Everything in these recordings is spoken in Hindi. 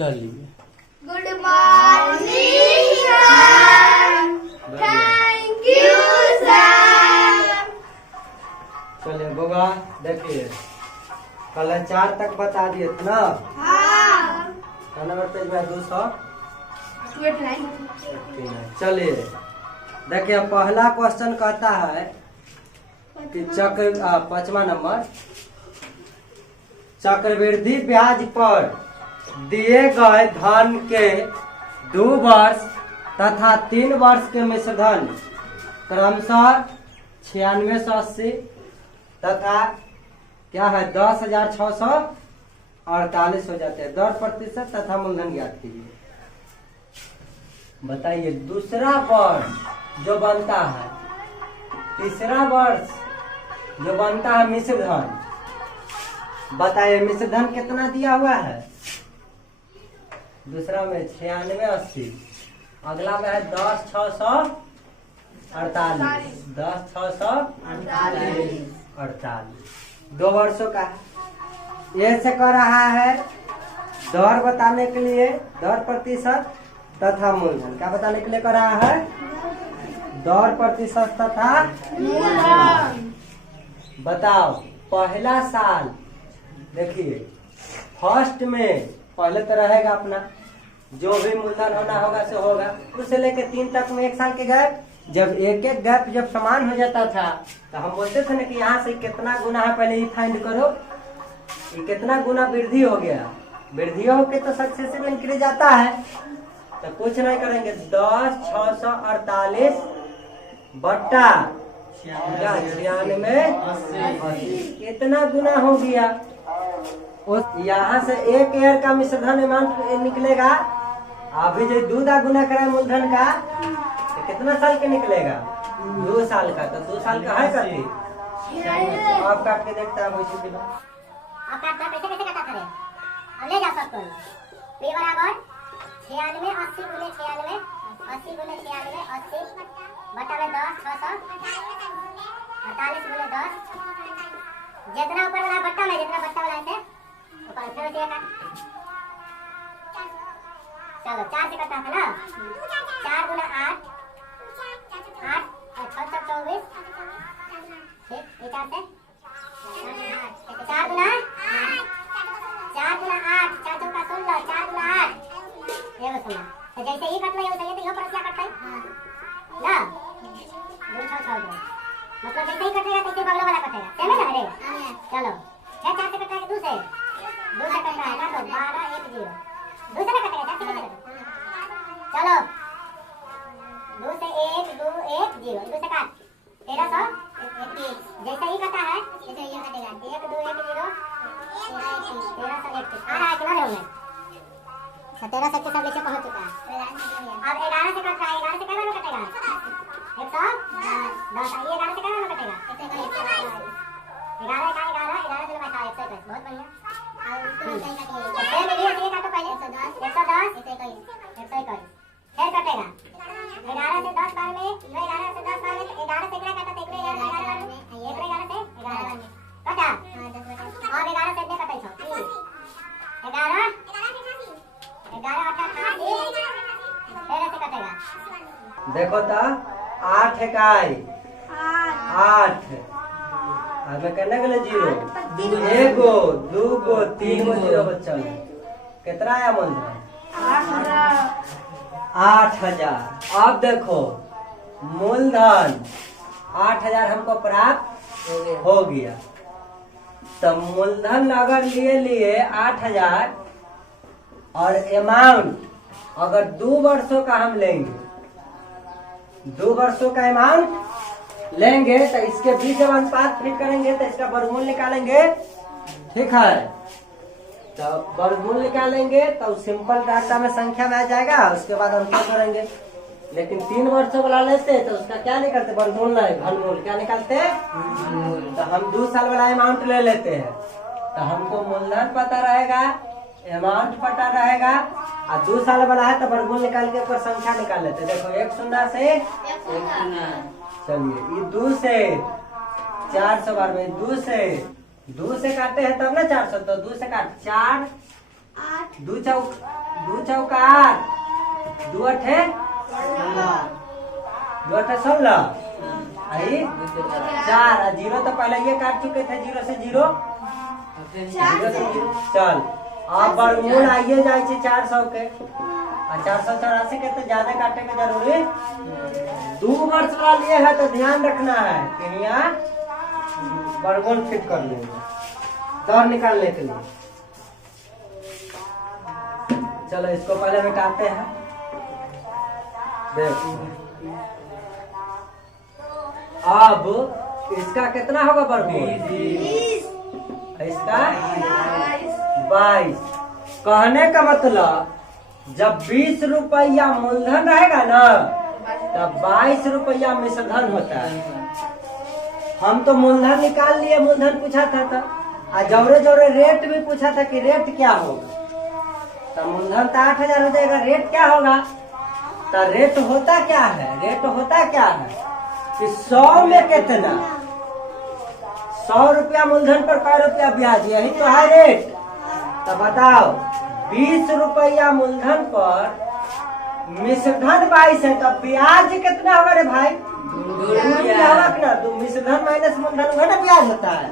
चलिए। Good morning sir, thank you sir. चलिए बउआ देखिए, कल 4 तक बता दिए थे ना। हाँ। नंबर पेज में 229। चलिए देखिए, पहला क्वेश्चन कहता है कि 5वां नंबर, चक्रवृद्धि ब्याज पर दिए गए धन के 2 वर्ष तथा 3 वर्ष के मिश्रधन क्रमशः 9680 तथा क्या है 10,648 हो जाते हैं। दर प्रतिशत तथा मूलधन ज्ञात कीजिए। बताइए, दूसरा वर्ष जो बनता है, तीसरा वर्ष जो बनता है मिश्रधन, बताइए मिश्रधन कितना दिया हुआ है। दूसरा में 9680, अगला में है 10,648, 10,648, 2 वर्षों का है। ये से कर रहा है दर बताने के लिए, दर प्रतिशत तथा मूलधन। क्या बताने के लिए कर रहा है? दर प्रतिशत तथा मूलधन। बताओ, पहला साल देखिए, फर्स्ट में पहले तो रहेगा अपना जो भी मूलधन होना होगा सो होगा, उससे लेके 3 तक में 1 साल के गैप। जब एक गैप जब समान हो जाता था तो हम बोलते थे ना कि यहाँ से कितना गुना है, पहले ही फाइंड करो, ये कितना गुना वृद्धि हो गया। वृद्धि होके तो सक्सेसिव इंक्रीज आता है। तो कुछ नहीं करेंगे, 10,648 बट्टा 9680 कितना गुना हो गया। उस यहाँ से 1 ईयर का मिश्रधन अमाउंट निकलेगा। अभी जो 2 गुना करा मूलधन का तो कितना साल के निकलेगा? 2 साल का। तो 2 साल का है करती। आप काट के देखता है वैसे किलो। आप काटता कैसे कैसे काटा करे? अब ले जा सबको। p बराबर 96 80 गुने 96 80 गुने 96 80 बटा में 10 648 गुने 10। जितना ऊपर वाला बट्टा में, जितना बट्टा वाला है ऊपर फिर से काट। चलो 4 से कटता है ना। 4 गुना 8 8 और 6 6 24 ठीक, ये 4 से 4 गुना 8 4 गुना 8 4 चौका 16 4 गुना 8 ये सुना। तो जैसे ही कटना है वैसे ही पर क्या कटता है ना। 2 6 6 मतलब जैसे ही कटेगा तैसे बगल वाला कटेगा, चले ना रे। चलो है 4 से कटता है 2 से कटता है काटो 12 1 0 2 से कटेगा 4 से कटेगा। चलो 2 से 1 2 1 0 2 से काट 1321 जैसे ही कटा है जैसे ये कटेगा 1 2 1 0 1321 आ रहा है कितना होंगे 17 तक के सब नीचे पहुंच चुका है। अब 11 से कट रहा है, 11 से कितना कटेगा 110 ये 11 से कितना कटेगा 11 का 11 11 से मैं 121 बहुत बढ़िया। और उसको सही काटिए ये काटो पहले 110 121 फिर कटेगा 11 से 10 बार में 11 से 10 बार में 11 से कितना काटा 11 11 से 11 कटा और 11 से कटे 11 कटेगा। देखो तो 8 इकाई 8 हमें करने के लिए 0 1 2 3 0 बच्चा कितना आया मूलधन 8,000। अब देखो मूलधन 8,000 हमको प्राप्त हो गया। तो मूलधन अगर लिए 8,000 और अमाउंट अगर 2 वर्षों का हम लेंगे, 2 वर्षों का अमाउंट लेंगे तो इसके बीच जब अनुपात फिट करेंगे तो इसका वर्गमूल निकालेंगे। ठीक है, तो वर्गमूल निकालेंगे तो सिंपल डाटा में संख्या में आ जाएगा, उसके बाद अंतर करेंगे। लेकिन 3 वर्षों वाला लेते तो उसका क्या निकालते? वर्गमूल नहीं घनमूल। क्या निकालते? तो हम 2 साल वाला अमाउंट ले लेते हैं तो हमको मूलधन पता रहेगा, अमाउंट पता रहेगा, और 2 साल वाला है तो वर्गमूल निकाल के ऊपर संख्या निकाल लेते। देखो 1 शून्य से 1 चलिए ये 2 से 400 बार में 2 से काटते हैं तब ना 400, तो 2 से काट 4 2 चौक 2 चौका 8, 2 अठे 16 आई 4 और 0 तो पहले ये काट चुके थे 0 से 0 चल अब वर्गमूल आइए जाए 400 के और 484 के तो ज्यादा काटे के जरूरी 2 वर्ष वाला लिए है तो ध्यान रखना है कि यहाँ वर्गमूल फिट कर लेंगे दौड़ निकालने के लिए। चलो इसको पहले मिटाते हैं। देखो अब इसका कितना होगा वर्गमूल? इसका 22। कहने का मतलब जब 20 रुपया मूलधन रहेगा ना तब 22 रुपया मिश्रधन होता है। हम तो मूलधन निकाल लिए, मूलधन पूछा था और जौरे जौरे रेट भी पूछा था कि रेट क्या होगा। तो मूलधन तो 8000 हो जाएगा, रेट क्या होगा? तो रेट होता क्या है? रेट होता क्या है कि 100 में कितना 100 रुपया मूलधन पर कै रुपया ब्याज, यही तो है रेट। तो बताओ 20 रुपया मूलधन पर मिश्रधन 22 है तो ब्याज कितना होगा रे भाई? 2 रुपया होगा ना। तो मिश्रधन माइनस मूलधन हुआ ना ब्याज होता है।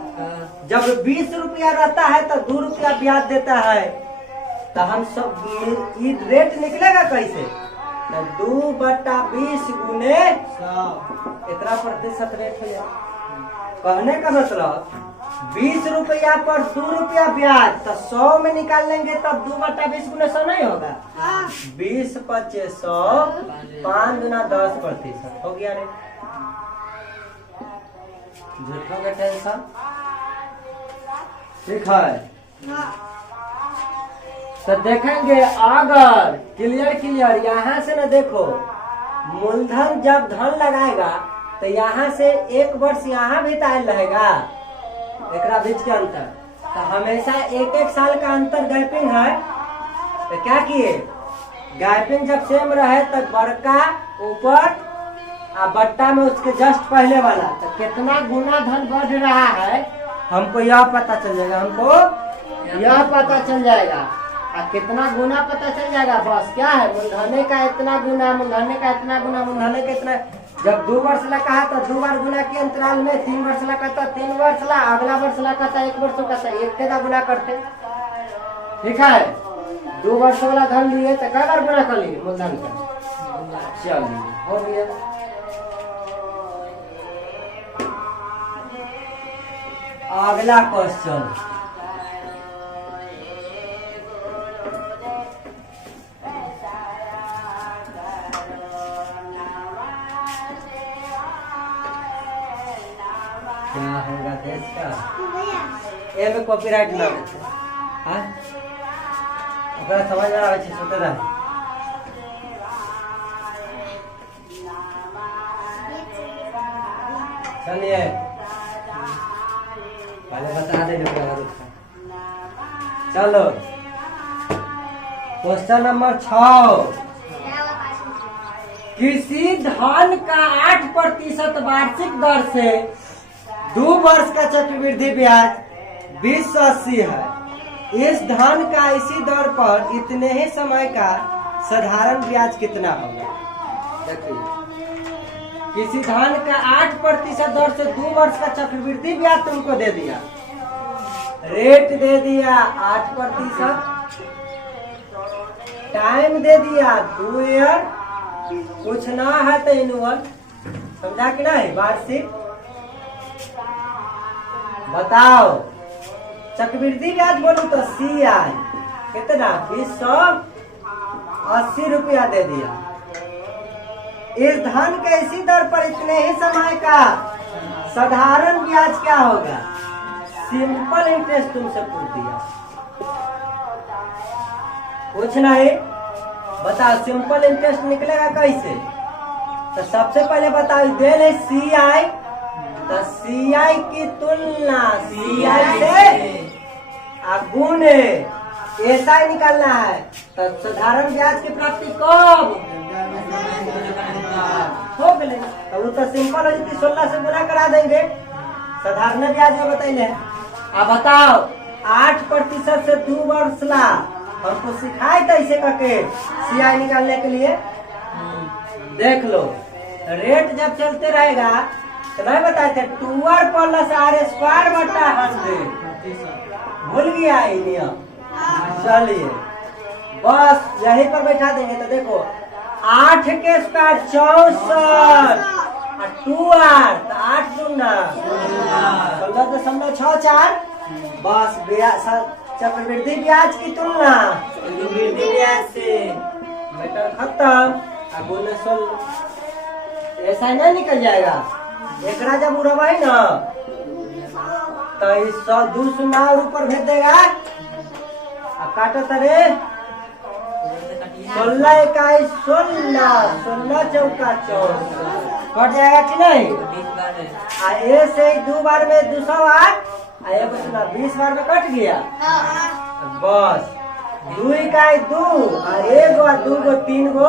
जब 20 रुपया रहता है तो 2 रुपया ब्याज देता है। तो हम सब ये रेट निकलेगा कैसे? तो 2/20 गुने 100 इतना प्रतिशत रेट हो जाएगा। कहने का मतलब 20 रुपया पर 2 रुपया ब्याज, तो 100 में निकाल लेंगे तब 2/20 गुने 100 नहीं होगा? 20 × 5 100, 5 × 10% हो गया रे। झूठों का टेंशन ठीक है। तो देखेंगे अगर क्लियर यहाँ से ना देखो मूलधन जब धन लगाएगा तो यहाँ से 1 वर्ष यहाँ भी ताल रहेगा एक बीच के अंतर। तो हमेशा 1-1 साल का अंतर गैपिंग है। तो क्या किए गैपिंग जब सेम रहे तो बड़का ऊपर और बट्टा में उसके जस्ट पहले वाला, तो कितना गुना धन बढ़ रहा है हमको यह पता चल जाएगा। हमको यह पता चल जाएगा और कितना गुना पता चल जाएगा। बस क्या है मूलधने का इतना गुना, मूलधने का इतना गुना, मूलधने का इतना। जब 2 वर्ष ला कहा तो 2 बार गुना के अंतराल में, 3 वर्ष ला कहता 3 वर्ष ला, अगला वर्ष ला कहता 1 वर्ष कहता 1 के गुना करते। ठीक है 2 वर्ष वाला धन लिए तो क्या बार गुना कर लिए मूलधन का? चलिए हो गया। अगला क्वेश्चन क्या होगा देश का? ए में कॉपीराइट ना हो। हां ओकरा समझ में आवे छै सुते रह। चलिए पहले बता दे चलो क्वेश्चन नंबर 6। किसी धन का 8% वार्षिक दर से 2 वर्ष का चक्रवृद्धि ब्याज 2080 है। इस धन का इसी दर पर इतने ही समय का साधारण ब्याज कितना होगा? देखिए किसी धन का 8% दर से 2 वर्ष का चक्रवृद्धि ब्याज तुमको दे दिया, रेट दे दिया 8%, टाइम दे दिया 2 ईयर, कुछ ना है तो एनुअल, समझा कि नहीं? वार्षिक। बताओ चक्रवृद्धि ब्याज बोलूं तो CI कितना 2080 रुपया दे दिया। इस धन के इसी दर पर इतने ही समय का साधारण ब्याज क्या होगा? सिंपल इंटरेस्ट तुमसे पूछ दिया, कुछ नहीं। बताओ सिंपल इंटरेस्ट निकलेगा कैसे? तो सबसे पहले बताओ दे ले CI, तो CI की तुलना CI से गुणे ऐसा ही निकालना है। तो साधारण ब्याज की प्राप्ति कब हो गए? तो वो तो सिंपल हो जाती 16 से गुना करा देंगे, साधारण ब्याज में बताइए। अब बताओ 8% से 2 वर्ष ला हमको सिखाए थे ऐसे करके सियाई निकालने के लिए। देख लो रेट जब चलते रहेगा तो नहीं बताए थे 2r+r² बटा 100। भूल गया ये नियम। चलिए बस यहीं पर बैठा देंगे। तो देखो 8 के स्क्वायर 64 और 2r तो 8 दूना 16.64। बस चक्रवृद्धि ब्याज की तुलना चक्रवृद्धि ब्याज से मैटर खत्म। अब 16 ऐसा नहीं निकल जाएगा। एक जब उड़वा है ना तो 100 ऊपर भेज देगा। अब काटो तरे 16 21 16 16 चौका 64 कट जाएगा कि नहीं। ए से 2 बार में 208 और 20 बार में कट गया। बस 2 इकाई 2 और 1 और 2 को 3 को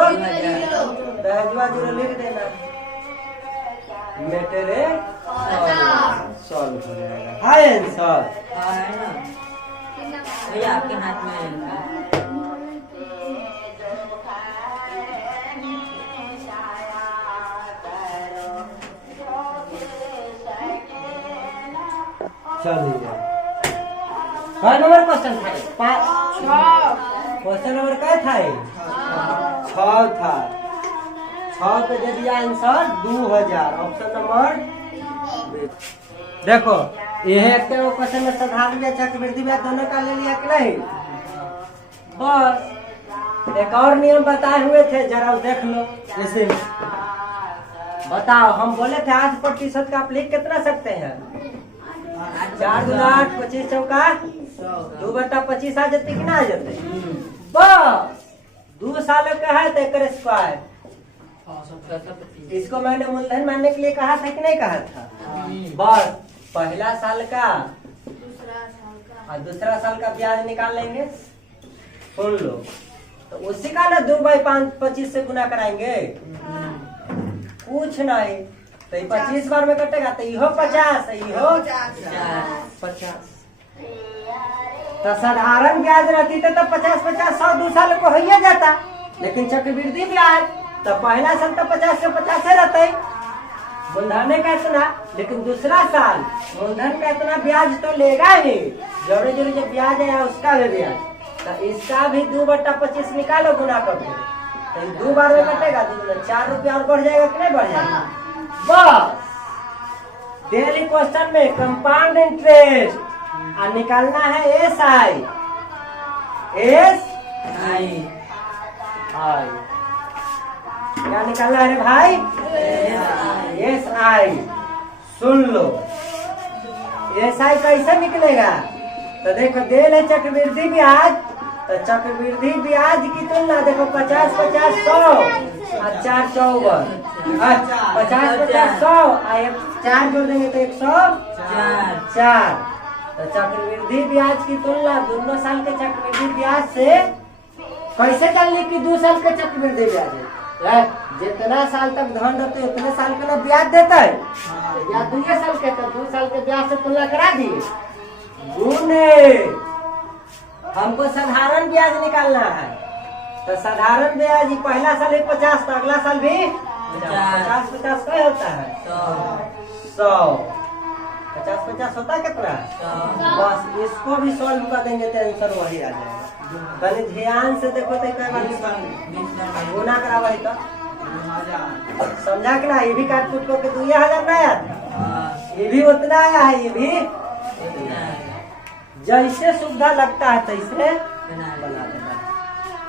10 लिख देना। मेटेरे सॉल्व हो जाएगा। हाय आंसर भैया आपके हाथ में है। चलिए कौन नंबर क्वेश्चन था? क्वेश्चन नंबर क्या था? 6 था। 6 पे दे दिया आंसर 2000। ऑप्शन नंबर देखो यह क्वेश्चन में साधारण ब्याज चक्रवृद्धि ब्याज दोनों का ले लिया कि नहीं। बस एक और नियम बताए हुए थे जरा देख लो। जैसे बताओ हम बोले थे 8% का आप लिख कितना सकते हैं? 4 दूना 8 25 चौका 2 बटा 25 आ जाते कि ना आ जाते। बस 2 सालों का है तो एक स्क्वायर। इसको मैंने मूलधन मानने के लिए कहा था कि नहीं कहा था? बस पहला साल का और दूसरा साल का ब्याज निकाल लेंगे। सुन लो तो उसी का ना 2/5 25 से गुना कराएंगे। कुछ नहीं तो 25 बार में कटेगा तो इहो 50 इहो 50। तो साधारण ब्याज रहती तो 50-50 100 2 साल को हो ही जाता। लेकिन चक्रवृद्धि ब्याज तो पहला साल तो 50 से 50 रहता है। मूलधन का इतना लेकिन दूसरा साल मूलधन का इतना ब्याज तो लेगा ही। जोड़े जोड़े जो ब्याज है उसका भी ब्याज तो इसका भी 2/25 निकालो गुना कर दो तो 2 बार में कटेगा। 4 रुपया और बढ़ जाएगा कि नहीं बढ़ जाएगा। बस डेली क्वेश्चन में कंपाउंड इंटरेस्ट और निकालना है SI क्या निकालना है भाई? SI। सुन लो SI कैसे निकलेगा? तो देखो देल है चक्रवृद्धि ब्याज तो चक्रवृद्धि ब्याज की तुलना देखो 50-50 100 और 4 54 50-50 100 और 4 जोड़ देंगे तो 104। तो चक्रवृद्धि ब्याज की तुलना दोनों साल के चक्रवृद्धि ब्याज से कैसे करने की 2 साल के चक्रवृद्धि ब्याज है। जितना साल तक धन रहते उतने साल का ना ब्याज देता है। या 2 साल के तो 2 साल के ब्याज से तुलना करा दिए गुने। हमको साधारण ब्याज निकालना है तो साधारण ब्याज पहला साल 50 तो अगला साल भी 50-50 क्या होता है 100। 50-50 होता है कितना? बस इसको भी सॉल्व कर देंगे तो आंसर वही आ जाएगा। पहले ध्यान से देखो तो कई बार गुना करा वही तो समझा कि ना। ये भी काट कूट करके 2000 ना आया ये भी उतना आया है। ये भी जैसे सुविधा लगता है तैसे बना देना।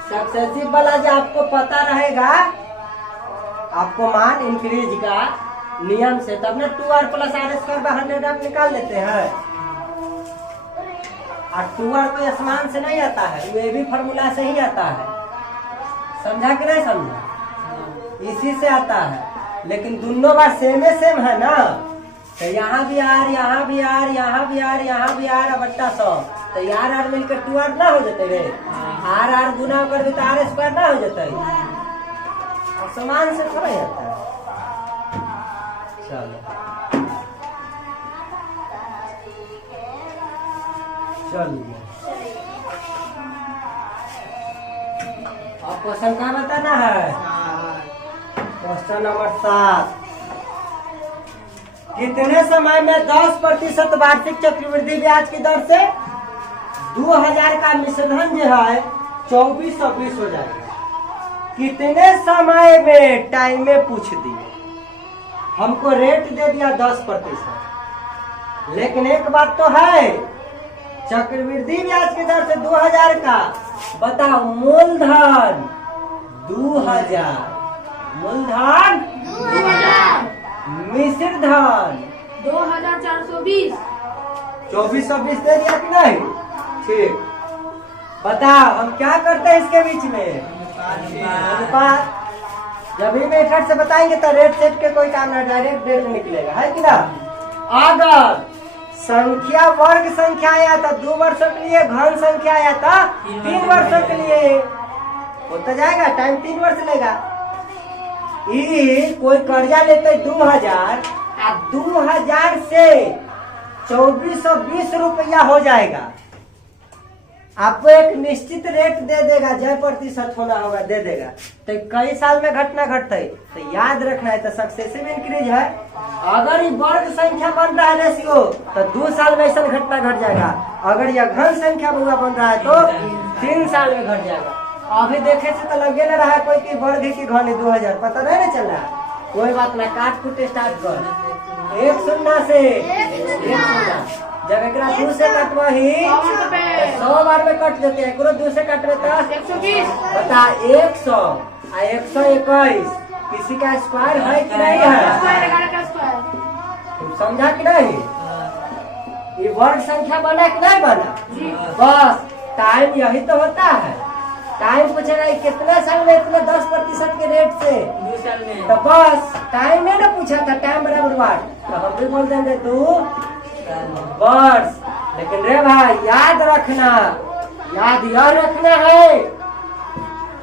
सक्सेसिव वाला जो आपको पता रहेगा आपको मान इंक्रीज का नियम से तब ना 2r+r² 100 आप निकाल लेते हैं। और 2r कोई आसमान से नहीं आता है ये भी फॉर्मूला से ही आता है। समझा कि नहीं समझा? इसी से आता है। लेकिन दोनों बार सेम है ना तो यहाँ भी आर यहाँ भी आर यहाँ भी आर यहाँ भी आर बट्टा 100 तो आर मिलकर 2r ना हो जाते रे। आर गुना कर दे तो r² ना हो जाता है। आसमान से थोड़ा आता है। चलो चलिए अब क्वेश्चन क्या बताना है? Question number 7। कितने समय में 10% वार्षिक चक्रवृद्धि ब्याज की दर से 2000 का मिश्रधन जो है 2420 हो जाएगा? कितने समय में? टाइम में पूछ दिए, हमको रेट दे दिया 10%। लेकिन एक बात तो है, चक्रवृद्धि ब्याज की दर से 2000 का, बताओ मूलधन 2000, मूलधन 2000, मिश्र धन 2420, 2420 दे दिया कि नहीं? ठीक, बताओ हम क्या करते हैं इसके बीच में? अनुपात। जब भी मेथड से बताएंगे तो रेट सेट के कोई काम ना, डायरेक्ट रेट निकलेगा, है कि ना? अगर संख्या वर्ग संख्या आया था 2 वर्षों के लिए, घन संख्या आया था 3 वर्षों के लिए, होता जाएगा, टाइम 3 वर्ष लेगा। कोई कर्जा लेते 2000, अब 2000 से 2420 रुपया हो जाएगा। आपको एक निश्चित रेट दे देगा, जय प्रतिशत होना होगा दे देगा। तो कई साल में घटना घटता है, तो याद रखना है, तो सक्सेसिव इंक्रीज है। अगर ये वर्ग संख्या बन रहा है रेशियो, तो 2 साल में ऐसा घटना घट जाएगा। अगर यह घन संख्या बुआ बन रहा है तो 3 साल में घट जाएगा। अभी देखे से तो लगे ना रहा कोई की वर्ग की घन 2000, पता नहीं ना चल रहा। कोई बात ना, काट कूट स्टार्ट कर। 1 शून्य से 1 शून्य, जब एक 2 से कटवा ही 100 बार में कट देते हैं, 2 से कटवे तो 120, बता 100 और 121 किसी का स्क्वायर है कि नहीं है? तुम समझा कि नहीं? ये वर्ग संख्या बना कि नहीं बना? बस टाइम यही तो होता है। टाइम पूछेगा कितने साल में इतने 10% के रेट से, 2 साल में। तो बस टाइम में ना पूछा था, टाइम बराबर वाट, तो हम भी बोल देंगे 2 वर्ष। लेकिन रे भाई याद रखना, याद यह रखना है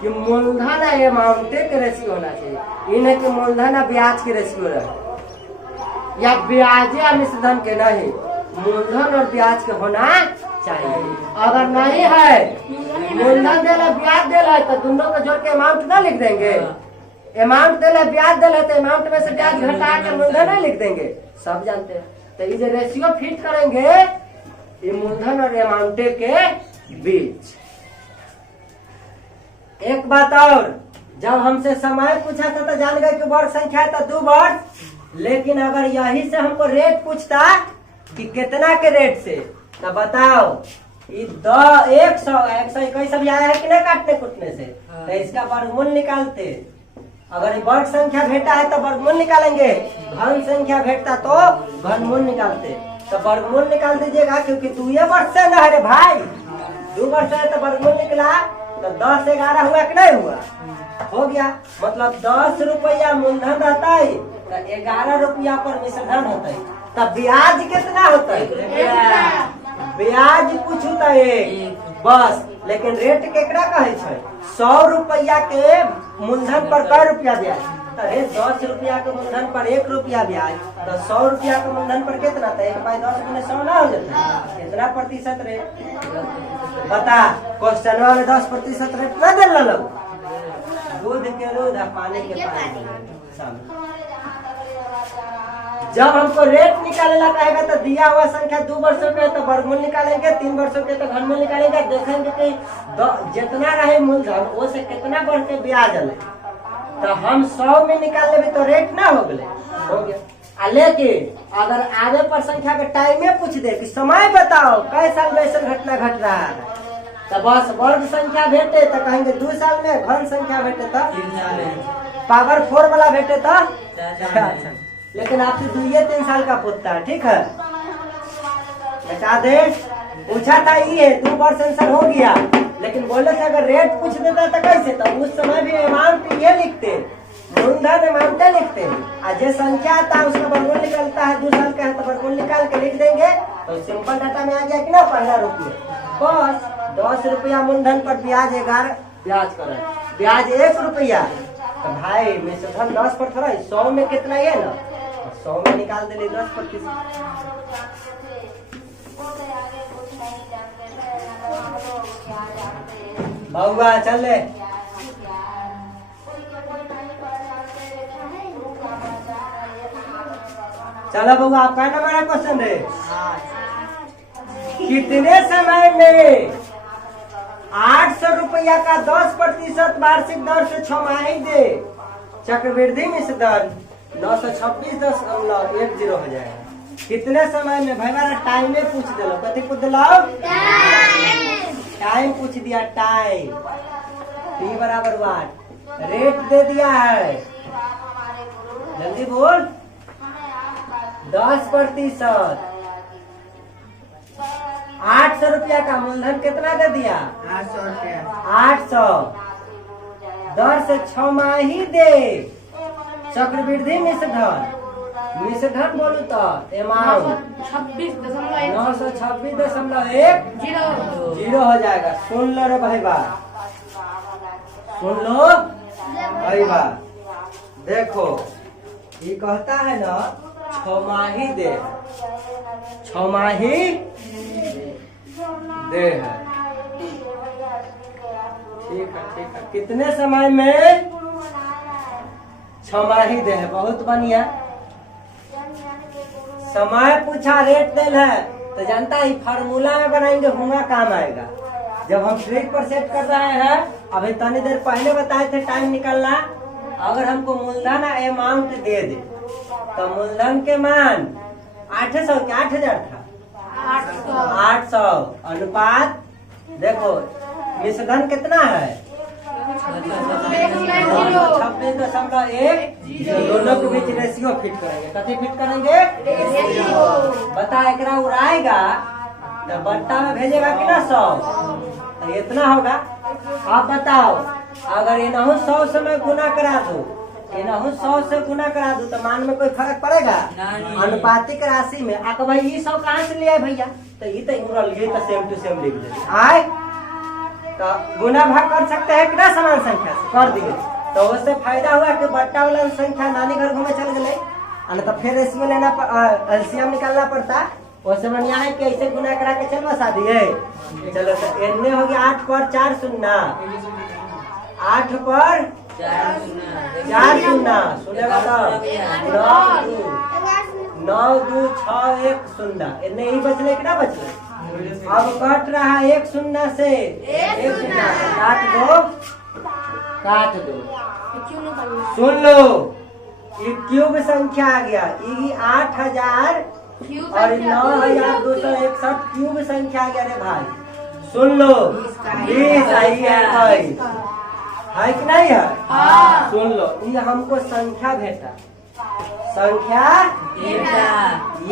कि मूलधन अमाउंटे के रेशियो होना चाहिए। इन्हें कि मूलधन ब्याज के रेशियो रहे, या ब्याज या मिश्रधन के नहीं, मूलधन और ब्याज के होना चाहिए। अगर नहीं है, मूलधन देला ब्याज देला, तो दोनों को जोड़ के अमाउंट ना लिख देंगे? अमाउंट देला ब्याज देला, तो अमाउंट में से ब्याज घटा के मूलधन नहीं लिख देंगे? सब जानते हैं। तो ये जो रेशियो फिट करेंगे, ये मूलधन और अमाउंटे के बीच। एक बात और, जब हमसे समय पूछा था तो जान गए कि वर्ग संख्या था 2 वर्ष। लेकिन अगर यही से हमको रेट पूछता कि कितना के रेट से, तो बताओ ये 121 सब आया है कि नहीं काटने कूटने से? तो इसका वर्गमूल निकालते। अगर वर्ग संख्या भेटा है तो वर्गमूल निकालेंगे, घन संख्या भेटता तो घनमूल निकालते। तो वर्गमूल निकाल दीजिएगा, क्योंकि 2 वर्ष से ना है भाई, 2 वर्ष है तो वर्गमूल निकला, तो 10 से 11 हुआ कि नहीं हुआ? हो गया। मतलब 10 रुपया मूलधन रहता है तो 11 रुपया पर मिश्रधन होता है। तब ब्याज कितना होता है? ब्याज कुछ होता है बस। लेकिन रेट केकरा कहे छे? 100 रुपया के मूलधन पर कै रुपया ब्याज? अरे 10 रुपया के मूलधन पर 1 रुपया ब्याज, तो 100 रुपया के मूलधन पर कितना था? 1/10 गुने 100 ना हो जाता? कितना प्रतिशत रेट बता? क्वेश्चन में 10% रेट ना दे लो। दूध के दूध, पानी के पानी। जब हमको रेट निकालना कहेगा तो दिया हुआ संख्या 2 वर्षों के तो वर्गमूल निकालेंगे, 3 वर्षों के तो घनमूल निकालेंगे। देखेंगे कि जितना रहे मूलधन वो से कितना बढ़ के ब्याज आले, तो हम 100 में निकाल लेंगे तो रेट ना हो गया। लेकिन अगर आगे पर संख्या के टाइम में पूछ दे कि समय बताओ कै साल में ऐसा घटना घट रहा है, तो बस वर्ग संख्या भेटे तो कहेंगे 2 साल में, घन संख्या भेटे तो 3 साल में, पावर 4 वाला भेटे तो 4 साल में। लेकिन आपसे 2-3 साल का पूछता है, ठीक है? बता दे, पूछा था ये 2 वर्ष आंसर हो गया। लेकिन बोले थे अगर रेट पूछ देता तो कैसे? तो उस समय भी अमाउंट ये लिखते, मूलधन अमाउंट लिखते, और जो संख्या आता है उसका वर्गमूल निकलता है। 2 साल का है तो वर्गमूल निकाल के लिख देंगे, तो सिंपल डाटा में आ गया कि ना 15 रुपये। बस 10 रुपया मूलधन पर ब्याज 11 ब्याज कर ब्याज 1 रुपया, तो भाई मिश्रधन 10 पर थोड़ा 100 में कितना है ना, 100 में निकाल दे 10%। बहुआ चल ले। चलो बउआ आपका नंबर है क्वेश्चन है कितने समय में 800 रुपया का 10% वार्षिक दर से छमाही दे चक्रवृद्धि मिश्र दर 926.10 हो जाएगा। कितने समय में भाई हमारा टाइम में पूछ दिलो कथी पूछ दिलो टाइम पूछ दिया टाइम टी बराबर वाट रेट दे दिया है जल्दी बोल 10% 800 रुपया का मूलधन कितना दे दिया 800 दर से 6 माही दे चक्रवृद्धि मिश्र धन बोलू तो अमाउंट 926.10 हो जाएगा। सुन लो रे भाई बा सुन लो भाई बा देखो ये कहता है ना 6 माही दे 6 माही दे है ठीक है कितने समय में 6 माही दे है बहुत बढ़िया समय पूछा रेट देल है तो जानता है फार्मूला में बनाएंगे होगा काम आएगा। जब हम ट्रिक पर सेट कर रहे हैं अभी तनी देर पहले बताए थे टाइम निकालना अगर हमको मूलधन अमाउंट दे दे तो मूलधन के मान 800 क्या 8000 था 800 अनुपात देखो मिश्रधन कितना है 26.1 दोनों के बीच रेशियो फिट करेंगे कथी फिट करेंगे बता एकरा उड़ाएगा तो बट्टा में भेजेगा कि ना 100 तो इतना होगा। आप बताओ अगर इनहू 100 से मैं गुना करा दूं इनहू 100 से गुना करा दूं तो मान में कोई फर्क पड़ेगा अनुपातिक राशि में आके भाई ये 100 कहाँ से लिया भैया तो ये तो सेम टू सेम लिख दे आए तो गुना भाग कर सकते हैं कितना समान संख्या से कर दिए तो उससे फायदा हुआ कि बट्टा वाला संख्या नानी घर घूमे चल गए तो फिर रेशियो लेना एलसीएम निकालना पड़ता उससे बढ़िया है कि ऐसे गुना करा के चल बसा दिए चलो तो एने हो गया 8 पर 4 शून्य 8 पर 4 शून्य सुनेगा तो 9 2 6 1 शून्य इतने ही बचले कि ना बचले अब कट रहा है 1 शून्य से 1 शून्य काट दो सुन लो ये क्यूब संख्या आ गया ये 8000 और 9261 क्यूब संख्या आ गया रे भाई सुन लो 20 आई है कि नहीं है सुन लो ये हमको संख्या भेटा संख्या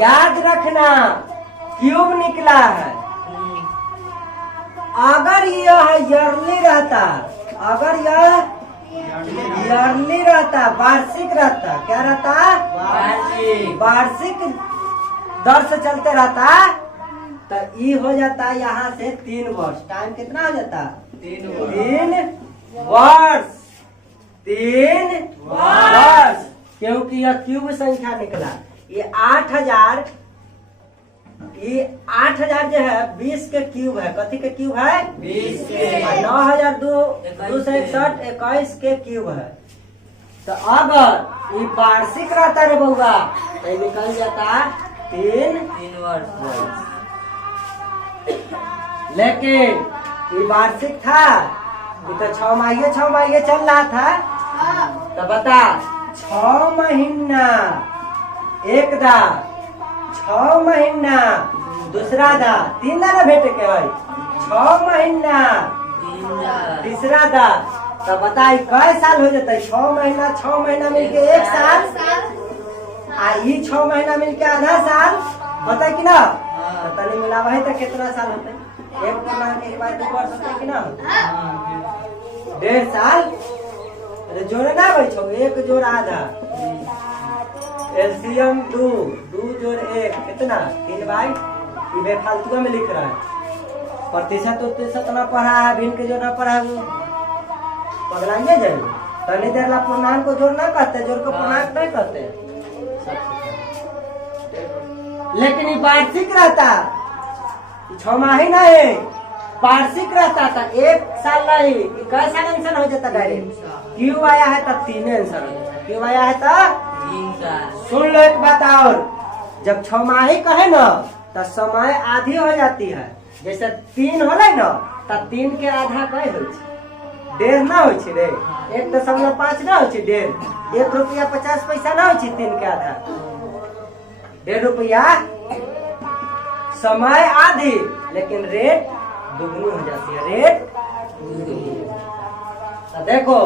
याद रखना क्यूब निकला है अगर यह ईयरली रहता अगर यह ईयरली रहता वार्षिक रहता क्या रहता वार्षिक दर से चलते रहता तो ये हो जाता यहाँ से 3 वर्ष टाइम कितना हो जाता 3 वर्ष 3 वर्ष क्योंकि यह क्यूब संख्या निकला ये 8000 जो है 20 के क्यूब है कथी के क्यूब है 20 के 9261 21 के क्यूब है तो अगर ये वार्षिक रहता रे बउआ तो निकल जाता 3 वर्ष लेकिन ये वार्षिक था ये तो 6 माहिए चल रहा था तो बता 6 महीना एक दा 6 महीना दूसरा दा 3 दा भेटे के है 6 महीना तीसरा दा तो बताई कई साल हो जाता है 6 महीना मिलके 1 साल आ ये 6 महीना मिलके आधा साल होता है कि ना तो तनी मिलावा है तो कितना साल होता है 1 पूर्णांक के बाद 2 वर्ष होता है कि ना 1.5 साल अरे जोड़े ना बैठो 1 जोड़ आधा एलसीएम 2 जोड़ 1 कितना 3 बाई ये बेफालतू में लिख रहा है प्रतिशत ना पढ़ा है भिन्न के जो ना पढ़ा है वो पगलाइए जाएंगे तनी देर ला पूर्णांक को जोड़ ना कहते जोड़ को पूर्णांक नहीं कहते लेकिन ये वार्षिक रहता 6 माही नहीं वार्षिक रहता था 1 साल नहीं कैसा आंसर हो जाता डायरेक्ट क्यों आया है तब 3 आंसर हो जाता क्यों आया है तब 3 साल। सुन लो एक बात और जब 6 माही कहे न तो समय आधी हो जाती है। जैसे 3 होले न तो 3 के आधा कहे हो 1.5 ना हो रे, 1.5 ना हो 1.5, 1 रुपया 50 पैसा ना हो 3 के आधा 1.5 रुपया। समय आधी लेकिन रेट दुगनी हो जाती है, रेट तो देखो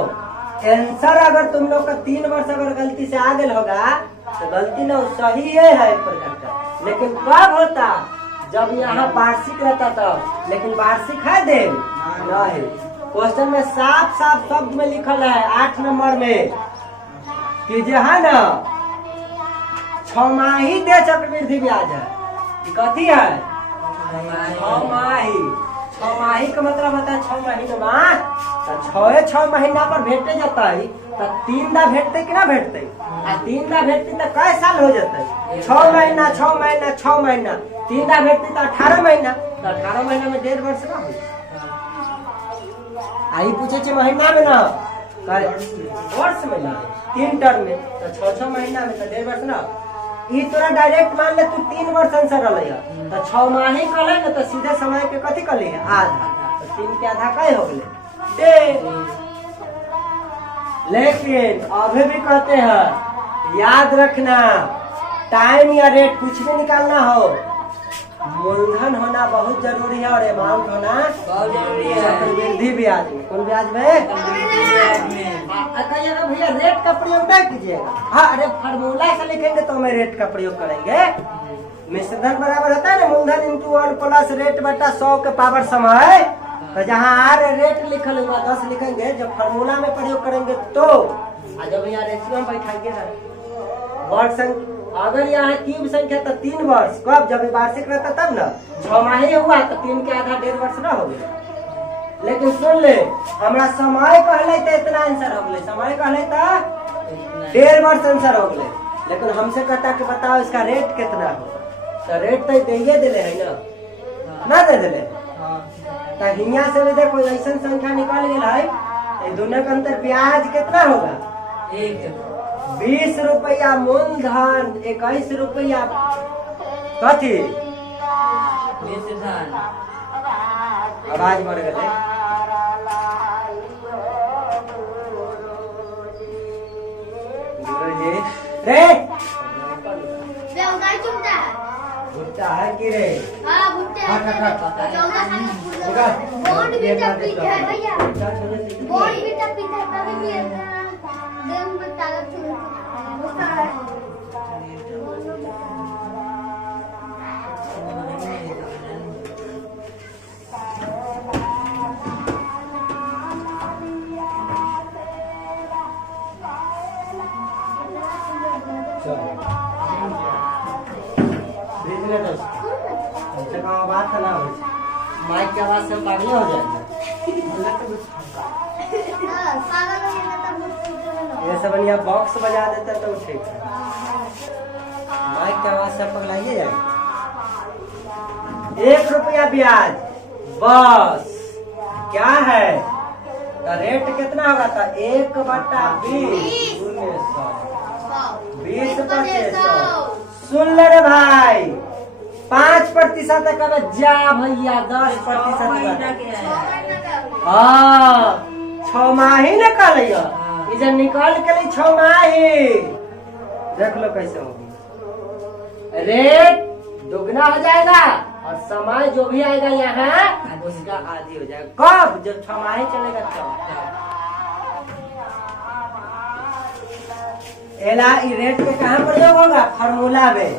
आंसर अगर तुम लोग का 3 वर्ष अगर गलती से आ गया होगा तो गलती ना सही है एक प्रकार का। लेकिन कब होता जब यहाँ वार्षिक रहता तब, लेकिन वार्षिक है दे नहीं। क्वेश्चन में साफ साफ शब्द में लिखल है 8 नंबर में कि जो है ना 6 दे चक्रवृद्धि ब्याज है। कथी है 6 माही का मतलब होता है 6 महीना तो 6 महीना पर भेटे जाता है तो 3 दा भेटते कि ना भेटते, 3 दा भेटते तो कई साल हो जाते 6 महीना 6 महीना 6 महीना 3 दा भेटते तो 18 महीना, तो 18 महीना में 1.5 वर्ष ना हो। आई पूछे महीना में ना वर्ष में ना 3 टर्म में तो 6 महीना में तो 1.5 वर्ष ना। ई तोरा डायरेक्ट मान ले तू 3 वर्ष आंसर रहले तो 6 माही कहले ना तो सीधे समय के कथी कहले है आधा, तो 3 के आधा काय हो गले 1.5। लेकिन अभी भी कहते हैं याद रखना टाइम या रेट कुछ भी निकालना हो मूलधन होना बहुत जरूरी है और अमाउंट होना बहुत जरूरी है। चक्रवृद्धि ब्याज में, कौन ब्याज में कहिएगा भैया रेट का प्रयोग नहीं कीजिएगा। हाँ अरे फार्मूला से लिखेंगे तो हमें रेट का प्रयोग करेंगे। मिश्रधन बराबर होता है ना मूलधन इंटू 1 प्लस रेट बटा 100 के पावर समय। तो जहाँ आर रेट लिखल हुआ 10 लिखेंगे, जब फार्मूला में प्रयोग करेंगे तो जब यहाँ रेशियो में बैठाइए ना वर्ष संख्या अगर यहाँ क्यूब संख्या तो 3 वर्ष कब जब वार्षिक रहता तब ना 6 माही हुआ तो 3 के आधा 1.5 वर्ष ना हो गया। लेकिन सुन ले हमारा समय कहले तो इतना आंसर हो गए, समय कहले तो 1.5 वर्ष आंसर हो गए। लेकिन हमसे कहता कि बताओ इसका रेट कितना होगा, तो रेट तो दे दिले है ना दे दिले तो हिया से भी देखो ऐसा संख्या निकल गया है। दोनों का अंतर ब्याज कितना होगा 20 रुपया मूलधन 21 रुपया कथी आवाज बढ़ गए। रे भुट्टा है कि रे बॉन्ड भी तब पीते हैं भैया, बॉन्ड भी तब पीते हैं तभी भी देह में ताकत होता है। बात ना हो माइक के आवाज से पागल हो जाएगा। ये सब बढ़िया बॉक्स बजा देता तो ठीक है, माइक के आवाज से पगलाइए जाएगा। 1 रुपया ब्याज बस क्या है तो रेट कितना होगा था 1/20 20/100। सुन ले रे भाई 5% तक जा भैया 10%। हाँ 6 माही निकाल इधर निकाल के लिए 6 माही देख लो कैसे होगी। रेट दुगना हो जाएगा और समय जो भी आएगा यहाँ उसका आधी हो जाएगा। कब जब 6 माही चलेगा तब। एला रेट के कहाँ प्रयोग होगा फार्मूला में,